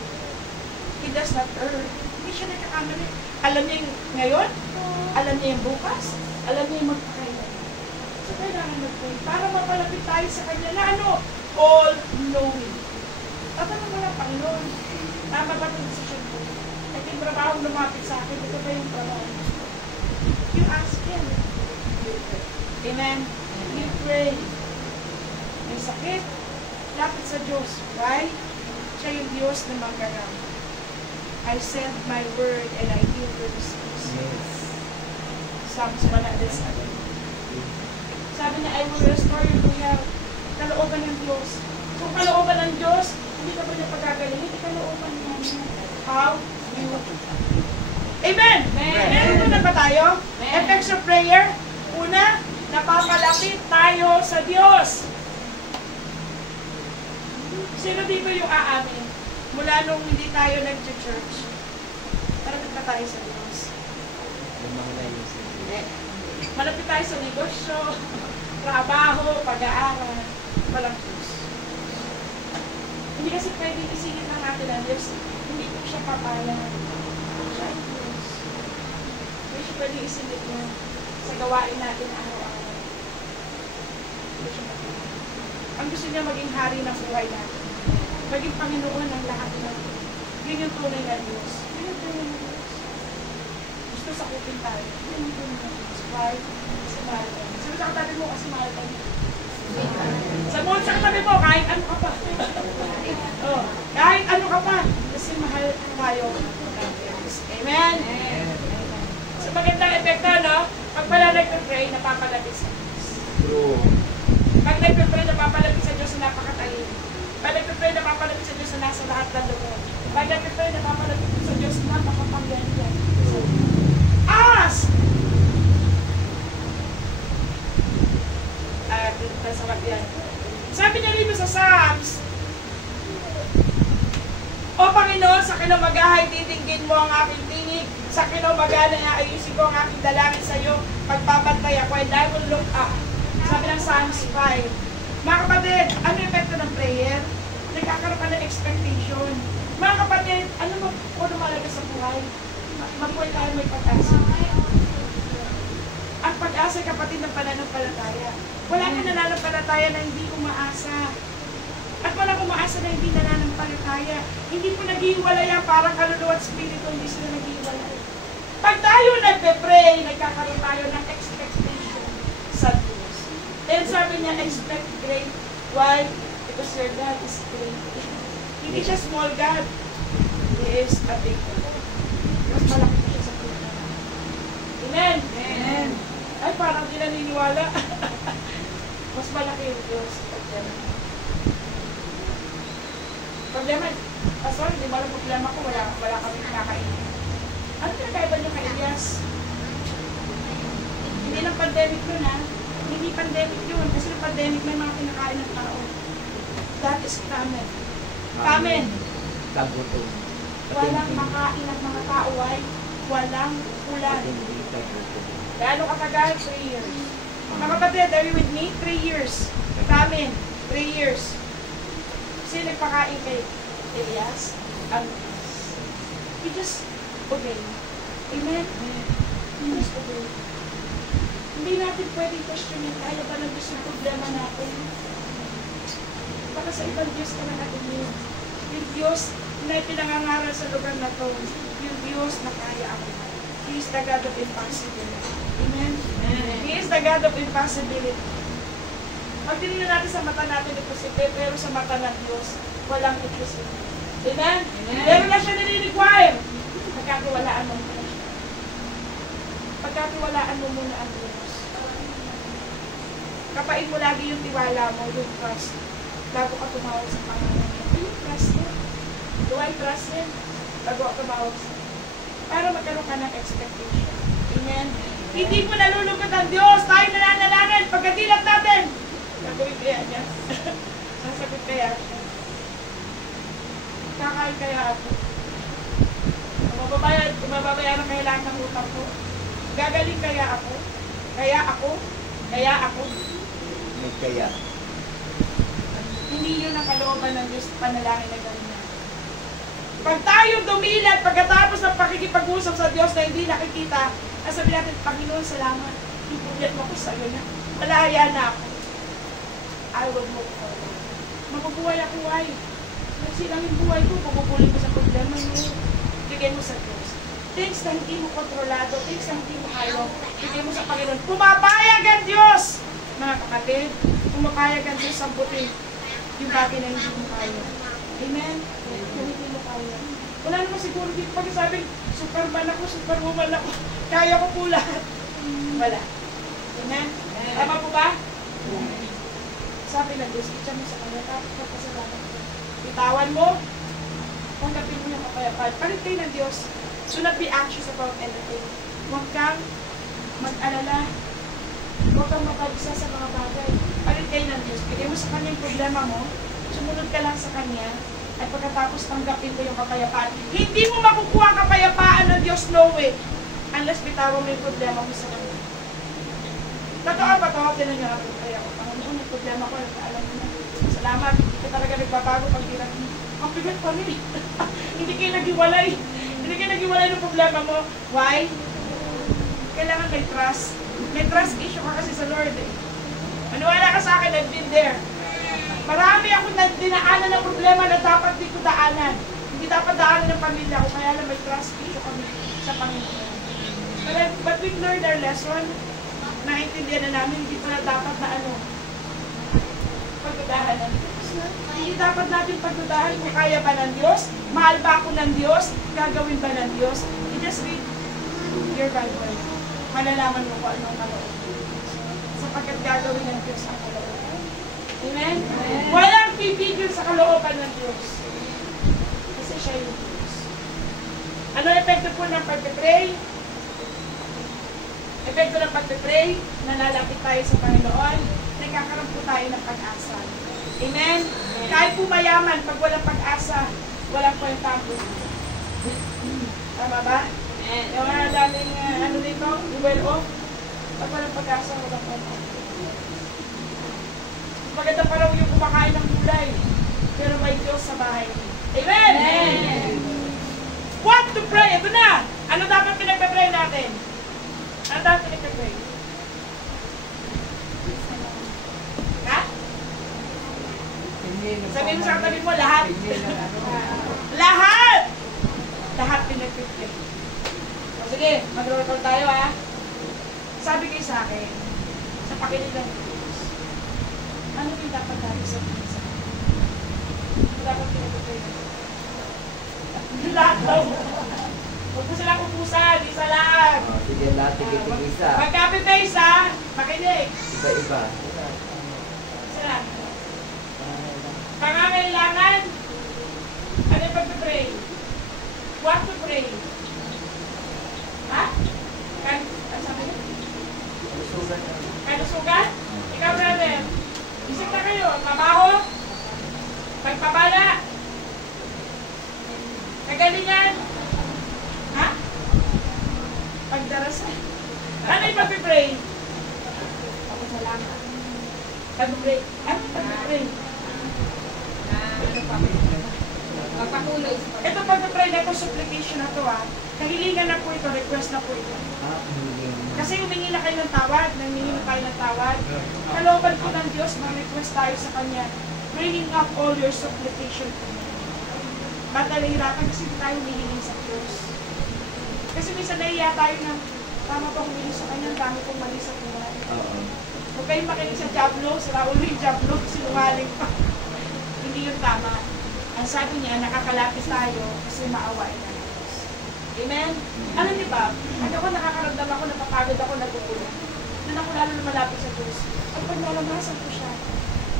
He does not err. Hindi siya nagkakamali. Alam niya yung ngayon, alam niya yung bukas, alam niya yung magpakailan. So, kailangan mag-pray para mapalapit tayo sa Kanya na ano? All-knowing. Tatanong mo lang, Panginoon, tama ba ito decision ko? Ito yung trabaho lumapit sa akin, ito ba yung trabaho? You ask Him. Amen? You pray. May sakit, lapit sa Diyos. Why? Siya yung Diyos na magagamit. I send my word and I heal your disease. Psalms 107. Sabi niya, I will restore you to health. Kalooban ng Diyos. Kung kalooban ng Diyos, hindi ka ba niya pagagalingin? Kalooban niya. How you... Amen! Meron doon na ba tayo? Effects of prayer. Una, napapalapit tayo sa Diyos. Sino dito yung aamin? Mula nung hindi tayo nag-church. Malapit na tayo sa Diyos. Malapit tayo sa negosyo, trabaho, pag-aaral, walang Diyos. Hindi kasi pwedeng isingit ng natin ang Diyos. Hindi po siya papala. Siya ang Diyos. Hindi siya pwedeng isingit niya sa gawain natin araw-araw. Hindi siya papala. Ang gusto niya maging hari ng buhay natin. Maging Panginoon ng lahat natin. Yun yung tunay na Diyos. Yun yung tunay na Diyos. Gusto sakupin tayo. Yun yung tunay na Diyos. Why? Kasi mahal tayo. Sabi sa katabi mo kasi mahal tayo. Sa katabi mo, kahit ano ka pa. Oh, kahit ano ka pa. Kasi mahal tayo. Amen? So magandang epekto, no? Pag pala nagpipray, napapalapit sa Diyos. Pag nagpipray, napapalapit sa Diyos na napakatayin. Pag nagpipray, napapalapit sa Diyos na nasa lahat ng lugar. Pag nagpipray, napapalapit sa Diyos na napakapangyan. Ask! Sabi niya rito sa Psalms, O Panginoon, sa kinamagahay titinggin mo ang aking tinig, sa kinamagahay na ayusin ko ang aking dalangin sa iyo, pagpapantay ako, and I will look up. Sabi ng Psalms 5. Mga kapatid, ano yung epekto ng prayer? Nagkakaroon ka ng expectation. Mga kapatid, ano mo kung lumalaga sa buhay? Mabuhay tayo may pag-asa. Ang pag-asa, kapatid, ng pananampalataya. Wala kang nananampalataya na hindi umaasa. At walang umaasa na hindi nananampalataya. Hindi po naghiwalay yan, parang kaluluwa at spirito, hindi sila naghiwalay. Pag tayo nagpe-pray, nagkakaroon tayo ng expectation sa Diyos. Then sabi niya, expect great. Why? Because your God is great. Hindi siya small God. He is a big God. Mas malaki siya sa puso. Amen? Amen. Ay, parang di naniniwala. Mas malaki yung Diyos. Problema, pastor, hindi mo alam problema ko, wala kami nakakainin. Ano pinakaiba niyo kay Elias? Hindi lang pandemic yun, ha? Hindi pandemic yun. Kasi yung pandemic may mga kinakain ng tao. That is famine. Famine. Walang makain ng mga tao ay walang ulan. Gaano katagal? 3 years. Mga kapatid, are you with me? 3 years. Famine. 3 years. Sino nagpakain kay Elias? Ang he just obey. Amen? He just obey. Hindi natin pwedeng questionin, kaya ba ng Diyos yung problema natin? Baka sa ibang Diyos ka nakatingin. Yung Diyos na pinangangaral sa lugar na to, yung Diyos na kaya ako. He is the God of impossibility. Amen? He is the God of impossibility. Pag tinignan natin sa mata natin imposible, pero sa mata ng Diyos, walang imposible. Amen? Meron na siya nire-require. Pagkatiwalaan mo muna siya. Pagkatiwalaan mo muna ang Diyos. Kapain mo lagi yung tiwala mo, yung trust. Bago ka tumawag sa pangalan niya. Do you trust Him? Do I trust Him? Bago ka tumawag sa para magkaroon ka ng expectation. Amen? Hindi mo nalulungkot ang Diyos. Tayo nananalangin. Pagkadilap natin. Gagawin kaya niya. Sasagot kaya siya. Kakain kaya ako. Mababayaran kaya lahat ng utang ko. Gagaling kaya ako. Kaya ako. Kaya. Hindi yun ang kalooban ng Diyos panalangin na gawin natin. Pag tayo dumilat, pagkatapos ng pakikipag-usap sa Diyos na hindi nakikita, sabi natin, Panginoon, salamat. Ipulit mo ko sa iyo na. Malaya na ako. I will move forward. Mabubuhay ako, ay. Nagsilang yung buhay ko, pagpupulin ko sa problema mo. Bigay mo sa Diyos. Things na hindi mo kontrolado, things na hindi mo kaya, bigay mo sa Panginoon. Pumapayag ang Diyos! Mga kapatid, pumapayag ang Diyos samputin yung bagay na hindi mo kaya. Amen? Yung hindi mo kaya. Wala naman siguro dito pag sabi, superman ako, superwoman ako, kaya ko po lahat. Wala. Amen? Tama po ba? Sabi ng Diyos, itya mo sa kanya, tapos magpasalamat ko. Bitawan mo, tanggapin mo yung kapayapaan. Palit kayo ng Diyos. Do not be anxious about anything. Huwag kang mag-alala. Huwag kang mapag-isa sa mga bagay. Palit kayo ng Diyos. Bigay mo sa kanya yung problema mo, sumunod ka lang sa kanya, at pagkatapos tanggapin mo yung kapayapaan. Hindi mo makukuha ang kapayapaan ng Diyos, no way, unless bitawan mo yung problema mo sa kanya. Totoo ba ito? Tinan nyo ako kaya ako. Panginoon, yung problema ko, alam mo na. Salamat, hindi ka talaga nagbabago pag hirap mo. Ang bigat pa rin. Hindi kayo naghiwalay. Hindi kayo naghiwalay ng problema mo. Why? Kailangan may trust. May trust issue ka kasi sa Lord eh. Maniwala ka sa akin, I've been there. Marami akong dinaanan ng problema na dapat di ko daanan. Hindi dapat daanan ng pamilya ko, kaya lang may trust issue kami sa Panginoon. But we've learned our lesson. Naintindihan na namin, hindi pala dapat na pagdudahan ng Diyos. Hindi dapat natin pagdudahan kung kaya ba ng Diyos, mahal ba ako ng Diyos, gagawin ba ng Diyos. You just read your Bible. Malalaman mo kung anong kaloob ng Diyos. Sapagkat gagawin ng Diyos ang kalooban. Amen? Amen? Walang pipigil sa kalooban ng Diyos. Kasi siya yung Diyos. Ano epekto po ng pag-pray? Epekto ng pag-pray, nalalapit tayo sa Panginoon, nagkakaroon po tayo ng pag-asa. Amen? Kahit po mayaman, pag walang pag-asa, walang kwenta po. Tama ba? Yung daming, ano dito, well-off, pag walang pag-asa, walang kwenta. Maganda pa raw yung kumakain ng gulay, pero may Diyos sa bahay. Amen? Amen! What to pray? Ito na! Ano dapat pinagpapray natin? Ano dapat pinagpapray? Ha? Sabihin mo sa katabi mo, lahat. Lahat! Lahat pinagpapray. O sige, mag-roll call tayo ha. Sabi kayo sa akin, sa pakinig ng Diyos, ano yung dapat natin sa Diyos? Ano dapat pinagpapray natin? Lahat daw. Huwag mo silang upusan, isa lang. Sige, lahat, tigit-isa. Mag-copy-paste ha, makinig. Iba-iba. Isa lang. Pangangailangan, ano yung pag-pray? What to pray? Ha? Ano sabi niyo? Kalusugan? Ikaw, brother. Isip na kayo, trabaho, pagpabala, kagalingan, ha? Pagdarasal. Ano yung pag-pray? Pagpasalamat. Pag-pray. Ano yung pag-pray? Magpakuloy. Ito pag-pray na ito, supplication na ito kahilingan na po ito, request na po ito. Kasi humingi na kayo ng tawad, nangingi na tayo ng tawad. Kalooban po ng Diyos, mag-request tayo sa Kanya, bringing up all your supplication to Him. Ba't nalihirapan kasi hindi tayo humihingi sa Diyos? Kasi minsan nahiya tayo na, tama ba humingi sa Kanya, ang dami kong mali sa buhay. Huwag kayong makinig sa Diablo, sa Raul yung Diablo, sinungaling pa. Hindi yung tama. Ang sabi niya, nakakalapit tayo kasi maawain na ng Diyos. Amen? Alam niyo ba, pag ako nakakaramdam ako, napapagod ako, nagkukulang. Doon ako lalo na malapit sa Diyos. At pag nalamasan ko siya,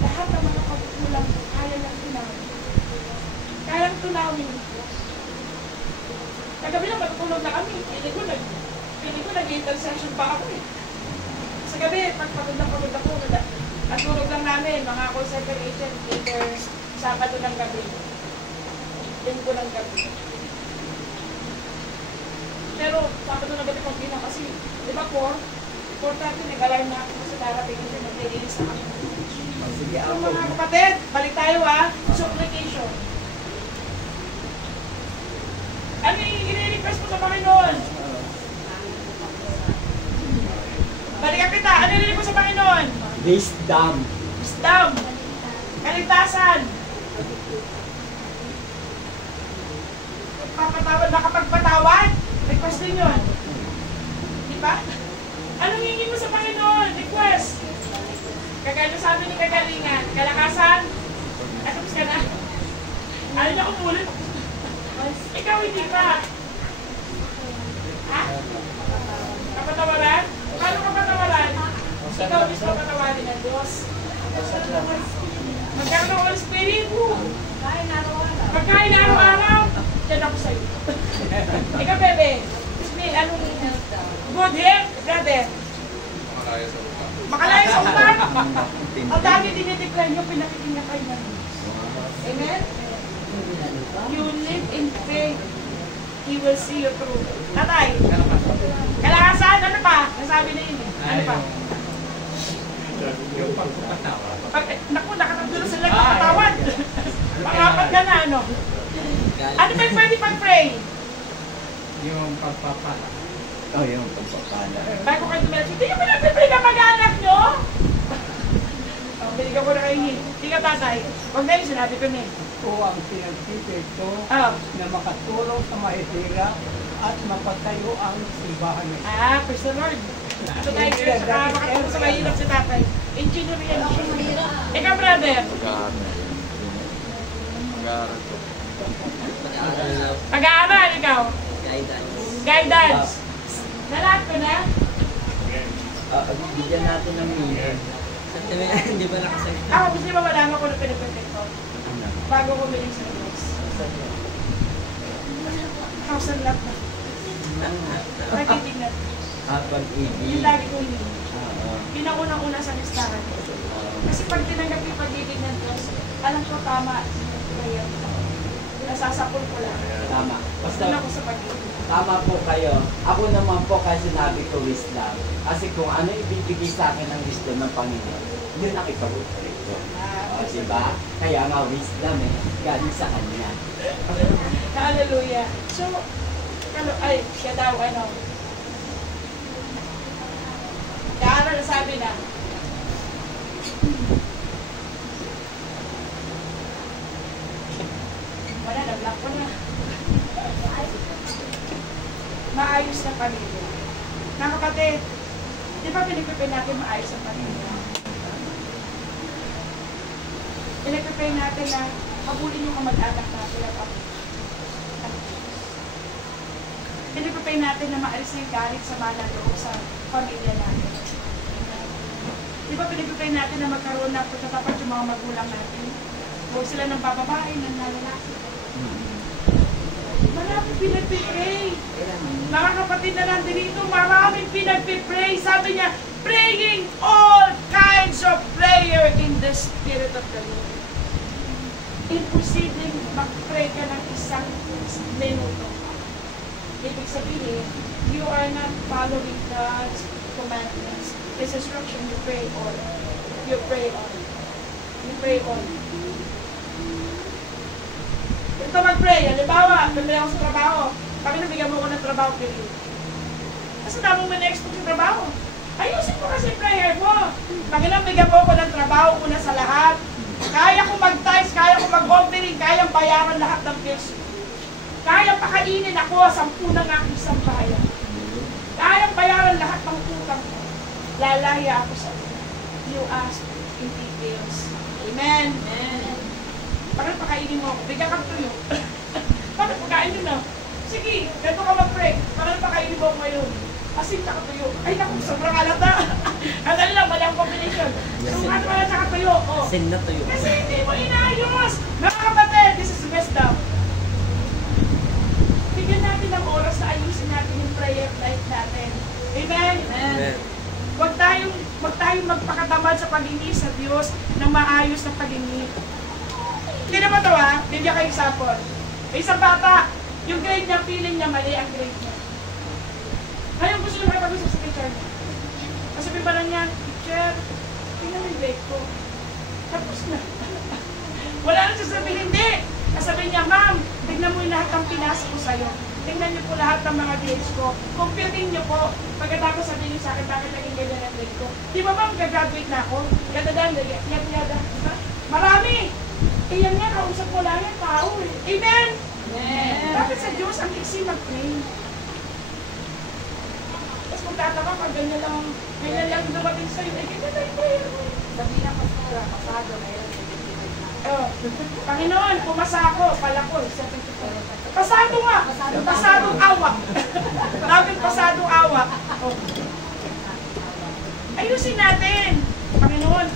lahat ng mga pagkukulang ko, kaya lang tunawin. Kaya lang tunawin ng Diyos. Kagabi lang, matutulog na kami. Feeling ko nag-intercession pa ako eh. Sa gabi, pag pagod ako, at tulog lang namin, mga call center agent, later, Sabado ng gabi. Linggo ng gabi. Pero, Sabado ng gabi kung na kasi, di ba 4:30, nag-alarm na ako sa darating kasi mag-release na kami. Sige, So mga kapatid, balik tayo supplication. Ano yung i-request mo sa Panginoon? Balikan kita, ano yung i-request mo sa Panginoon? Wisdom. Wisdom. Kaligtasan. Papatawad, makapagpatawad. Request din yun. Di ba? Anong hingin mo sa Panginoon? Request. Kagano sabi ni kagalingan? Kalakasan? Tapos ka na? Ano niya kumulit? Ikaw hindi pa. Ha? Kapatawaran? Paano kapatawaran? Ikaw mismo patawarin ng Diyos. Magkaroon ng Holy Spirit. Pagkain araw-araw. Diyan ako sa'yo. Ikaw, bebe. Ismail, anong good health, brother? Makalaya sa utak. Ang dami dinideclare nyo, pinakikinig kayo na. Amen? You live in faith. He will see you through. Tatay, kalakasan, ano pa? Nasabi na yun eh. Ano pa? Naku, nakatatlo na sila nakatawad. Pangapat ka na, ano? Ano ba yung pwede pag-pray? Yung pagpapala. Oh, yung pagpapala. Bago kayo tumilas, hindi ka pinag-pray ka mag-anak nyo? Binigyan ko na kayo hint. Hindi ka tatay. Huwag na yun, sinabi ko na eh. Ito ang pinagpipit ko Oh. na makatulong sa mahihirap at mapatayo ang simbahan nito. Praise the Lord. So tayo sila sa makatulong sa mahirap si tatay. Engineer yan. Ikaw, brother. Mag-aaral ko. Pag-aaral, ikaw. Guidance. Nalat ko na? Bigyan natin ng meaning. Hindi ba nakasagot? Ako, gusto niyo ba malaman ko na pinag-perfect ko? Bago ko biling sa Diyos. 1,000 lap na. Nakitignan. Pag-ibig. Yung lagi ko hindi. Oo. Pinaunang-una sa listahan ko. Kasi pag tinanggap yung pag-ibig ng Diyos, alam ko tama. Kaya, nasasapol ko lang. Tama. Basta, Doon ako sa pag-ibig. tama po kayo. Ako naman po kasi sinabi ko wisdom. Kasi kung ano ibibigay sa akin ng wisdom ng Panginoon, yun ang ipag-upgrade ko. O, diba? Kaya nga wisdom eh. Galing sa Kanya. Hallelujah. So, siya daw, ano, kaya na sabi na, wala, nag-lock ko na. Maayos na pamilya. Mga kapatid, di ba pinagpipin natin maayos ang pamilya? Pinagpipin natin na habulin yung kamag-anak natin at ako. Pinagpipin natin na maalis na yung galit sa mga loob sa pamilya natin. Di ba pinagpipin natin na magkaroon na pagkatapat yung mga magulang natin? Huwag sila ng bababae, ng lalaki. Maraming pinagpipray. Mga kapatid na nandito, maraming pinagpipray. Sabi niya, praying all kinds of prayer in the Spirit of the Lord. Imposible mag-pray ka ng isang minuto. Ibig sabihin, you are not following God's commandments. His instruction, you pray all. You pray all. You pray all. Ito mag-pray. Halimbawa, nandali ako sa trabaho. Kami nabigyan mo ko ng trabaho, Pili. Kasi damo mo na-expect yung trabaho. Ayusin mo kasi prayer mo. Panginoon, bigyan mo ko ng trabaho una sa lahat. Kaya ko mag-tithes, kaya ko mag-offering, kaya bayaran lahat ng bills. Kaya pakainin ako 10 ng aking sambahayan. Kaya bayaran lahat ng utang ko. Lalaya ako sa iyo. You ask in details. Amen. Amen. Bakit pakainin mo ako? Bigyan kang tuyo. Bakit pakainin mo? Sige, ganito ka mag-pray. Bakit pakainin mo ako ngayon? Asin tsaka tuyo. Ay naku, sobrang alata. Andali lang, mali ang combination. Sukat mo lang tsaka tuyo. Oh. Sin na tuyo. Kasi hindi mo inaayos. Mga kapatid, this is wisdom. Bigyan natin ng oras na ayusin natin yung prayer life natin. Amen? Amen. Huwag tayong magpakatamad sa paghingi sa Diyos ng maayos na paghingi. Hindi naman ito bigyan kayo example. May isang bata, yung grade niya, feeling niya mali ang grade niya. Ngayon gusto niya makipag-usap sa teacher niya. Masabi ba lang niya, teacher, tingnan yung grade ko. Tapos na. Wala na siya sabihin, hindi. Sasabihin niya, ma'am, tignan mo yung lahat ng pinasa ko sa'yo. Tingnan niyo po lahat ng mga grades ko. Computing niyo po. Pagkatapos sabihin niyo sa akin, bakit naging ganyan ang grade ko? Di ba ma'am, gagraduate na ako? Ganda-ganda, yada-yada. Marami! Eh yan nga, kausap mo lang yan, tao eh. Amen? Amen. Bakit sa Diyos ang iksi mag-pray? Tapos kung tataka ka, ganyan lang dumating sa'yo, eh ganyan lang yung prayer mo. Sabi na pastora, pasado, mayroon. Oh, Panginoon, pumasa ako, pala ko, 74. Pasado nga. Pasadong awa. Dapat pasadong awa. Oh. Ayusin natin. Panginoon,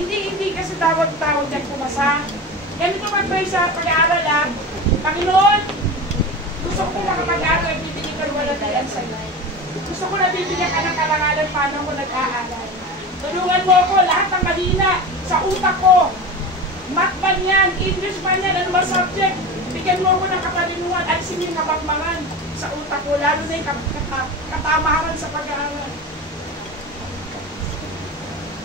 hindi kasi tawag yan pumasa. Ganito mag-pray sa pag-aaral ha. Panginoon, gusto ko makapag-aaral, bibigyan ko wala tayan sa'yo. Gusto ko na bibigyan ka ng karangalan paano ko nag-aaral. Tulungan mo ako, lahat ng mahina sa utak ko. Math man yan, English man yan, ano ba subject? Bigyan mo ako ng katalinuhan at yung kabakmangan sa utak ko, lalo na yung katamaran sa pag-aaral.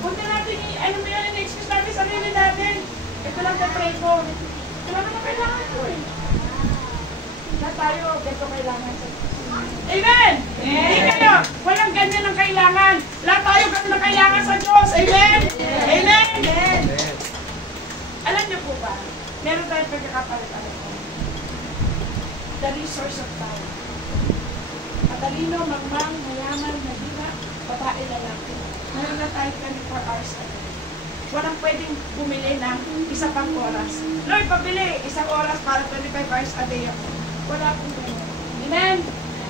Huwag na natin, ano mo yan, in-excuse natin sarili natin. Ito lang na pray ko. Ito lang naman kailangan ko eh. Na tayo, ito kailangan sa Amen! Hindi kayo, walang ganyan ang kailangan. Lahat tayo ganyan ang kailangan sa Diyos. Amen! Amen! Alam niyo po ba, meron tayong pagkakapalit-alit ko. The resource of time. Matalino, magmang, mayaman, mahina, babae, lalaki. Meron na tayo 24 hours a day. Walang pwedeng bumili ng isa pang oras. Lord, pabili, isang oras para 25 hours a day ako. Wala pong ganyan. Amen?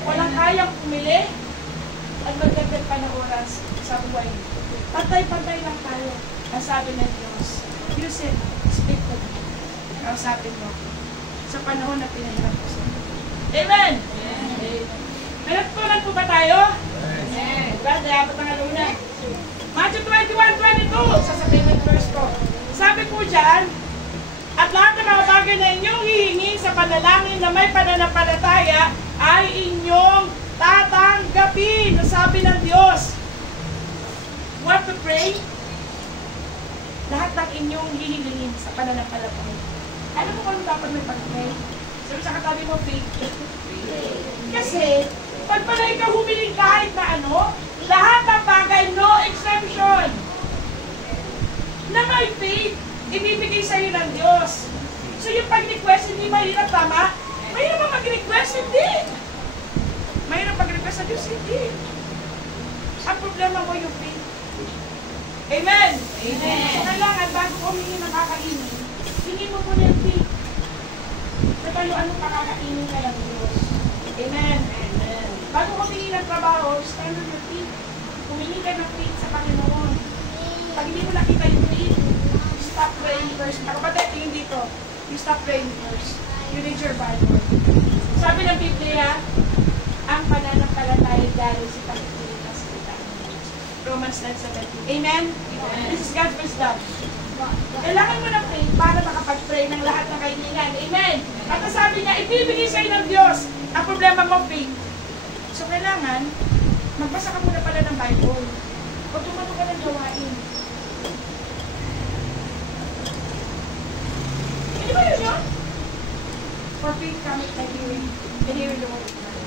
Walang kayang pumili at magdagdag pa ng oras sa buhay. Pantay-pantay lang tayo. Ang sabi ng Diyos, use it, speak to me. Kausapin mo sa panahon na pinahirap ko sa iyo. Amen? Amen. May natutunan po ba tayo? Amen. Diba? Dapat ang aluna. Matthew 21:22, sasabihin ng verse ko. Sabi po dyan, at lahat ng mga bagay na inyong hihingin sa panalangin na may pananampalataya ay inyong tatanggapin. Sabi ng Diyos. What to pray? Lahat ng inyong hihingin sa pananampalataya. Ano mo kung dapat may pag-pray? Sabi sa katabi mo, faith. Kasi, pag pala ikaw humiling kahit na ano, lahat ng bagay, no exception, na may faith, ibibigay sa'yo ng Diyos. So yung pag-request, hindi mahirap, tama? Mahirap ba mag-request? Hindi. Mahirap mag-request sa Diyos? Hindi. Ang problema mo yung faith. Amen? Amen. So kailangan, bago humingi ng kakainin, hingi mo muna yung faith. Pero anong pakakainin ka ng Diyos? Amen. Amen. Bago humingi ng trabaho, stand on your feet. Humingi ka ng faith sa Panginoon. Pag hindi mo nakita yung faith, stop praying first. Kapatid, tingin dito. You stop praying first. You read your Bible. Sabi ng Biblia, ang pananampalataya dahil sa pagkikilitas kita. Romans 9:17. Amen? This is God's wisdom. Kailangan mo ng faith para makapag-pray ng lahat ng kailangan. Amen? At sabi niya, ibibigay sa'yo ng Diyos. Ang problema mo, faith. So kailangan, magbasa ka muna pala ng Bible. O tumato ka ng gawain. Hindi ba yun yun? For faith cometh by hearing, and hearing the word of God.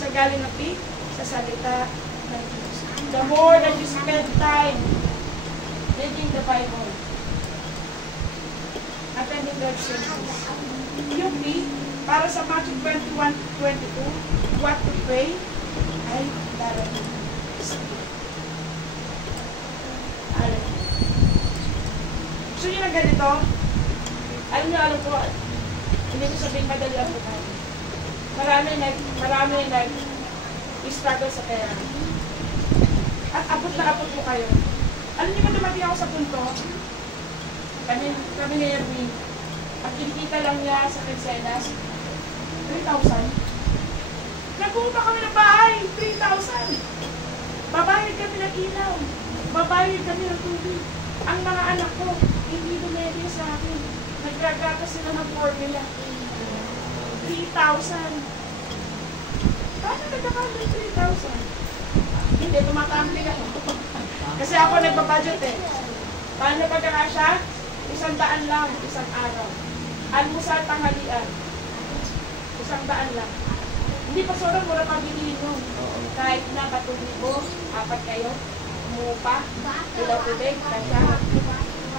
Sa galing ng faith, sa salita ng Diyos. The more that you spend time reading the Bible, attending God's services, yung faith, para sa Matthew 21:22, what to pray, ay darating. Gusto nyo ng ganito? Alam ko, hindi ko sabihin madali ang buhay. Marami nag-struggle sa pera. At abot na abot mo kayo. Alam niyo ba dumating ako sa punto? Kami ni Erwin. At kinikita lang niya sa Quincenas, 3,000. Nag-upa kami ng bahay, 3,000. Babayad kami ng ilaw. Babayad kami ng tubig. Ang mga anak ko, hindi dumedi sa akin. Nagragata sila ng formula. 3,000. Paano nagkakaroon ng 3,000? Hindi, tumatambling ako. Kasi ako nagbabudget eh. Paano pagkakasya? 100 lang, isang araw. Almusal, tanghalian. 100 lang. Hindi pa sobrang mura pang bilihin nun. Kahit na 2,000, 4 kayo, umupa, ilaw tubig, kasya.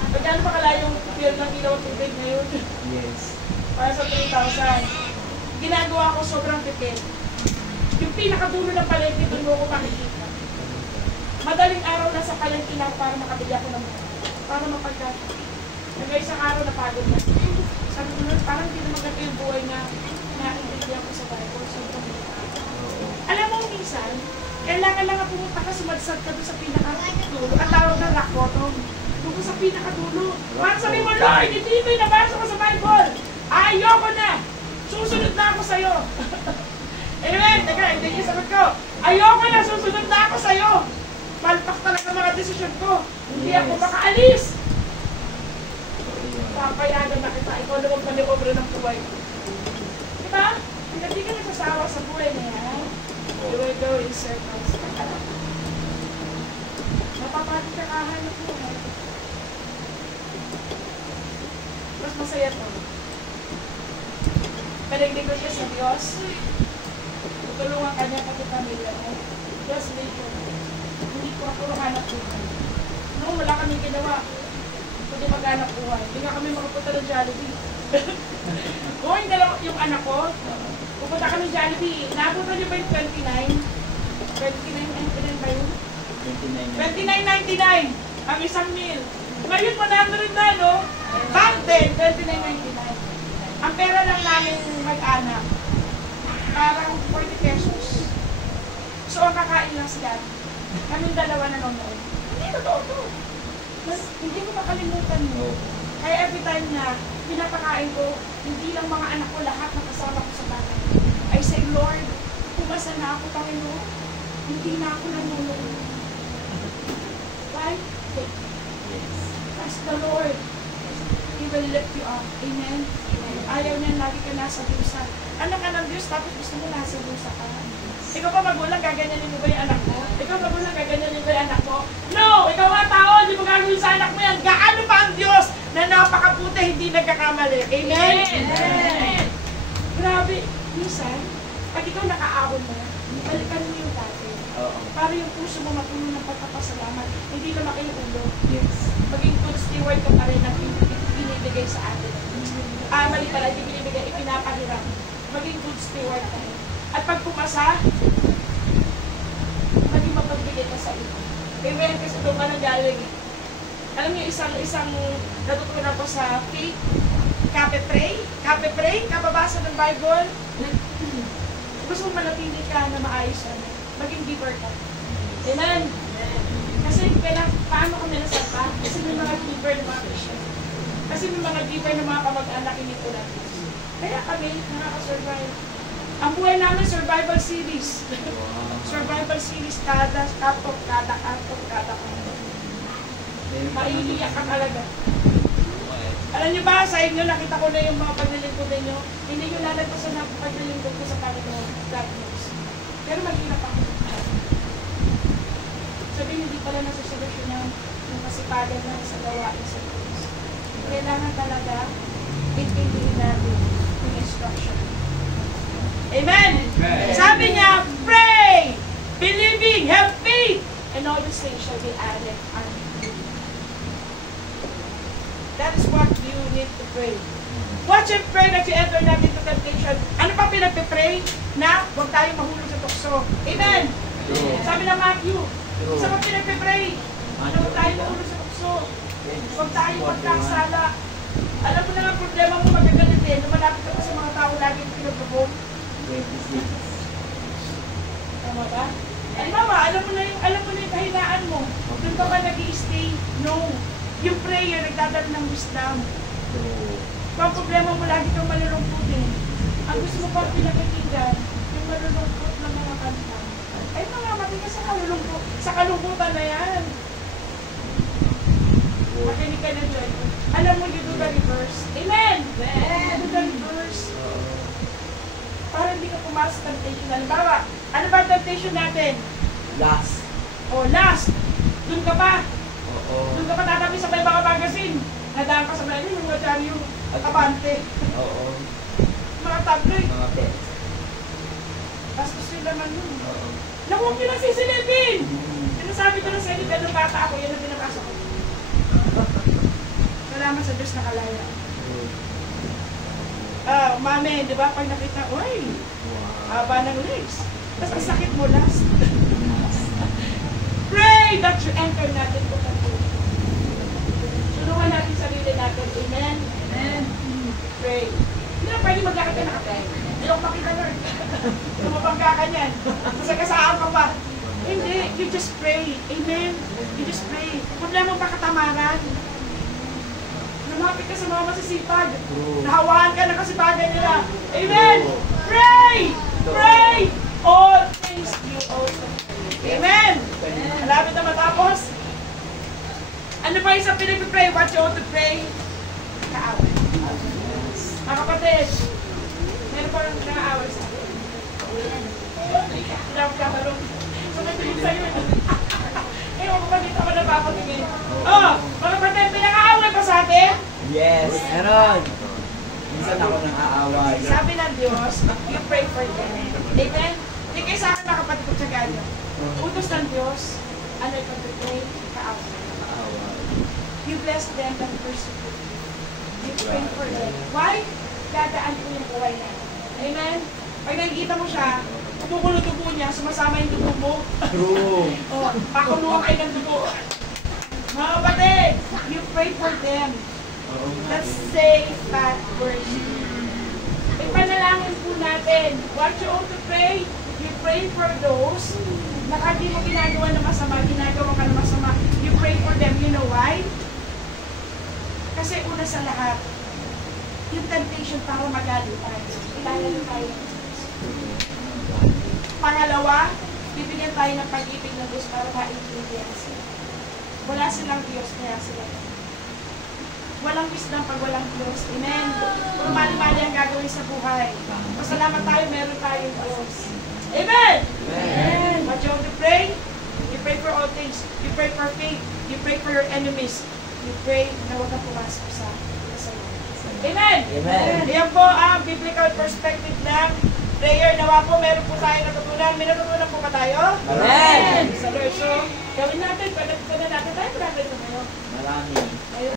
Pagkano pa kala yung bill ng ilaw tubig ngayon? Yes. Para sa 3,000. Ginagawa ko sobrang tipid. Yung pinakadulo ng palengke, doon mo ko makikita. Madaling araw na sa palengke lang para makabili ako ng para mapagkata. Hanggang isang araw napagod na. Sabi ko, Lord, parang hindi naman ganito yung buhay na naintindihan ko sa Bible. Sobrang buhay. Alam mo, minsan, kailangan lang pumunta ka, sumadsad ka doon sa pinakadulo. Ang tawag na rock bottom. Doon sa pinakadulo. Sabi mo, Lord, hindi ito yung nabasa ko sa Bible. Ayoko na. Susunod na ako sa'yo. Amen. Teka, hindi niya sagot ko. Ayoko na, susunod na ako sa'yo. Palpak talaga mga desisyon ko. Hindi ako makaalis. Papayagan na kita. Ikaw naman maniobra ng buhay ko. Diba? Hindi ka nagsasawa sa buhay na yan. You will go in circles. Napapati ka kahanap mo. Mas masaya to. Pinagligod ka sa Diyos. Tutulungan ka niya pati pamilya mo. Diyos, hindi ko ako hanap buhay. No, wala kami ginawa. Kundi maghanap buhay. Hindi nga kami makapunta ng Jollibee. Kung hindi lang yung anak ko, pupunta kami ng Jollibee. Naabutan niyo ba yung 29? 29.99 ba yun? 29.99 ang isang meal. Ngayon, 100 na, no? Back then, 29.99. Ang pera lang namin mag-anak, parang 40 pesos. So, ang kakain lang sila. Kaming dalawa nanonood. Hindi, totoo to. Hindi ko makalimutan mo. Kaya every time na pinapakain ko, hindi lang mga anak ko, lahat na kasama ko sa bahay. I say, Lord, pumasa na ako, Panginoon. Hindi na ako nanonood. Why? Trust the Lord. He will lift you up. Amen? Ayaw niya, lagi ka nasa dusa. Anak ka ng Diyos, tapos gusto mo nasa dusa ka. Ikaw pa magulang, gaganyanin mo ba yung anak mo? Ikaw magulang, gaganyanin ba yung anak mo? No! Ikaw nga tao, hindi mo gagawin sa anak mo yan. Gaano pa ang Diyos na napakaputi, hindi nagkakamali. Amen? Amen! Grabe. Minsan, pag ikaw nakaawon mo, balikan mo yung dati. Para yung puso mo matuloy ng pagpapasalamat. Hindi na makiulo. Yes. Maging good steward ka pa rin ang binibigay sa atin. Mali pala, hindi binibigay, ipinapahiram. Maging good steward ka rin. At pag pumasa, maging mapagbigay ka sa iba. Amen, kasi doon ka nang galing. Alam niyo, isang natutunan ko sa faith, Kape pray, kababasa ng Bible. Gusto mong manatili ka na maayos yan. Maging giver ka. Amen. Kasi paano kami nasapa? Kasi may mga giver ng mga Christian. Kasi may mga giver ng mga kamag-anak inito natin. Kaya kami nakaka-survive. Ang buhay namin, survival series. Survival series, kada katok. Maiiyak ka talaga. Alam niyo ba, sa inyo, nakita ko na yung mga paglilingkod ninyo. Hindi nyo lalagpasan na paglilingkod ko sa Panginoon. God knows. Pero maghirap ako. Sabihin, hindi pala nasa solusyon yung kasipagan na sa gawain sa Diyos. Kailangan talaga intindihin natin yung instruction. Amen! Amen! Sabi niya, pray! Believing, have faith! And all these things shall be added unto you. That is what you need to pray. Watch and pray that you enter not into temptation. Ano pa pinagpipray? Na huwag tayong mahulog sa tukso. Amen! Sabi ng Matthew, isa pa pinagpipray. Na huwag tayong mahulog sa tukso. Huwag tayong magkasala. Alam mo na ang problema mo magagalitin. Lumalapit ka pa sa mga tao laging pinag-provoke. 26. Tama ba? Ay mama, alam mo na yung kahinaan mo. Doon ka ba nag-i-stay? No. Yung prayer, nagdadala ng wisdom. Kung ang problema mo, lagi kang malulungkot eh. Ang gusto mo pang pinakikinggan, yung malulungkot ng mga kanta. Ay mga matingin sa kalungkutan na yan. Makinig ka na dyan. Alam mo, you do the reverse. Amen! Amen! Do the reverse. Para hindi ka pumasok sa temptation. Halimbawa, ano ba ang temptation natin? Last. Last. Doon ka pa. Oo. Doon ka pa tatabi sa may mga magazine. Nadaan ka sa may yung mga dyan yung kabante. Oo. Mga tabloid. Mga pets. Bastos yun naman yun. Oo. Naku, huwag nyo na sisilipin! Sinasabi ko na sa inyo, ganun bata ako, yan ang pinapasa ko. Salamat sa Diyos nakalaya. Mami, di ba, pag nakita, uy, haba ng legs. Tapos ang sakit mo last. Pray that you enter natin to temptation. Tulungan natin sarili natin. Problema ba katamaran? Lumapit ka sa mga masisipag. Nahawaan ka ng kasipagan nila. Amen! Pray! Pray! All things you also pray. Amen! Malapit na matapos. Ano pa isang pinag-pray? What you ought to pray? Kaaway. Mga kapatid, meron pa rin kaaway sa akin. Hindi ako kamarong. Sumatingin sa'yo. Ewan ko ba dito ako napapatingin. Oh, mga kapatid, pinaka-away pa sa atin? Yes, meron. Minsan ako nang aaway. Sabi ng Diyos, you pray for them. Amen? Hindi kayo sa akin mga kapatid ko sa ganyan. Utos ng Diyos, ano yung pag-pray? Kaaway. You bless them and persecute you. You pray for them. Why? Dadaan ko yung buhay na. Amen? Pag nakikita mo siya, kumukulo-dugo niya, sumasama yung dugo mo. True. Oh, pakuluan kayo ng dugo. Mga kapatid, you pray for them. Let's say that word. Ipanalangin po natin. What you ought to pray, you pray for those na hindi mo ginagawa na masama, ginagawa ka na masama. You pray for them. You know why? Kasi una sa lahat, yung temptation para magalit tayo. Ilalalo tayo. Pangalawa, bibigyan tayo ng pag-ibig ng Diyos para maintindihan sila. Wala silang Diyos, kaya sila. Walang wisdom pag walang Diyos. Amen. Puro mali-mali ang gagawin sa buhay. Pasalamat tayo, meron tayong Diyos. Amen! Amen! What you want to pray? You pray for all things. You pray for faith. You pray for your enemies. You pray na huwag kang pumasok sa kasalanan. Amen! Amen. Yan po ang biblical perspective ng prayer. Nawa po, meron po tayo natutunan. May natutunan po ba tayo? Amen! Sa Lord. So, gawin natin. Panatin natin tayo.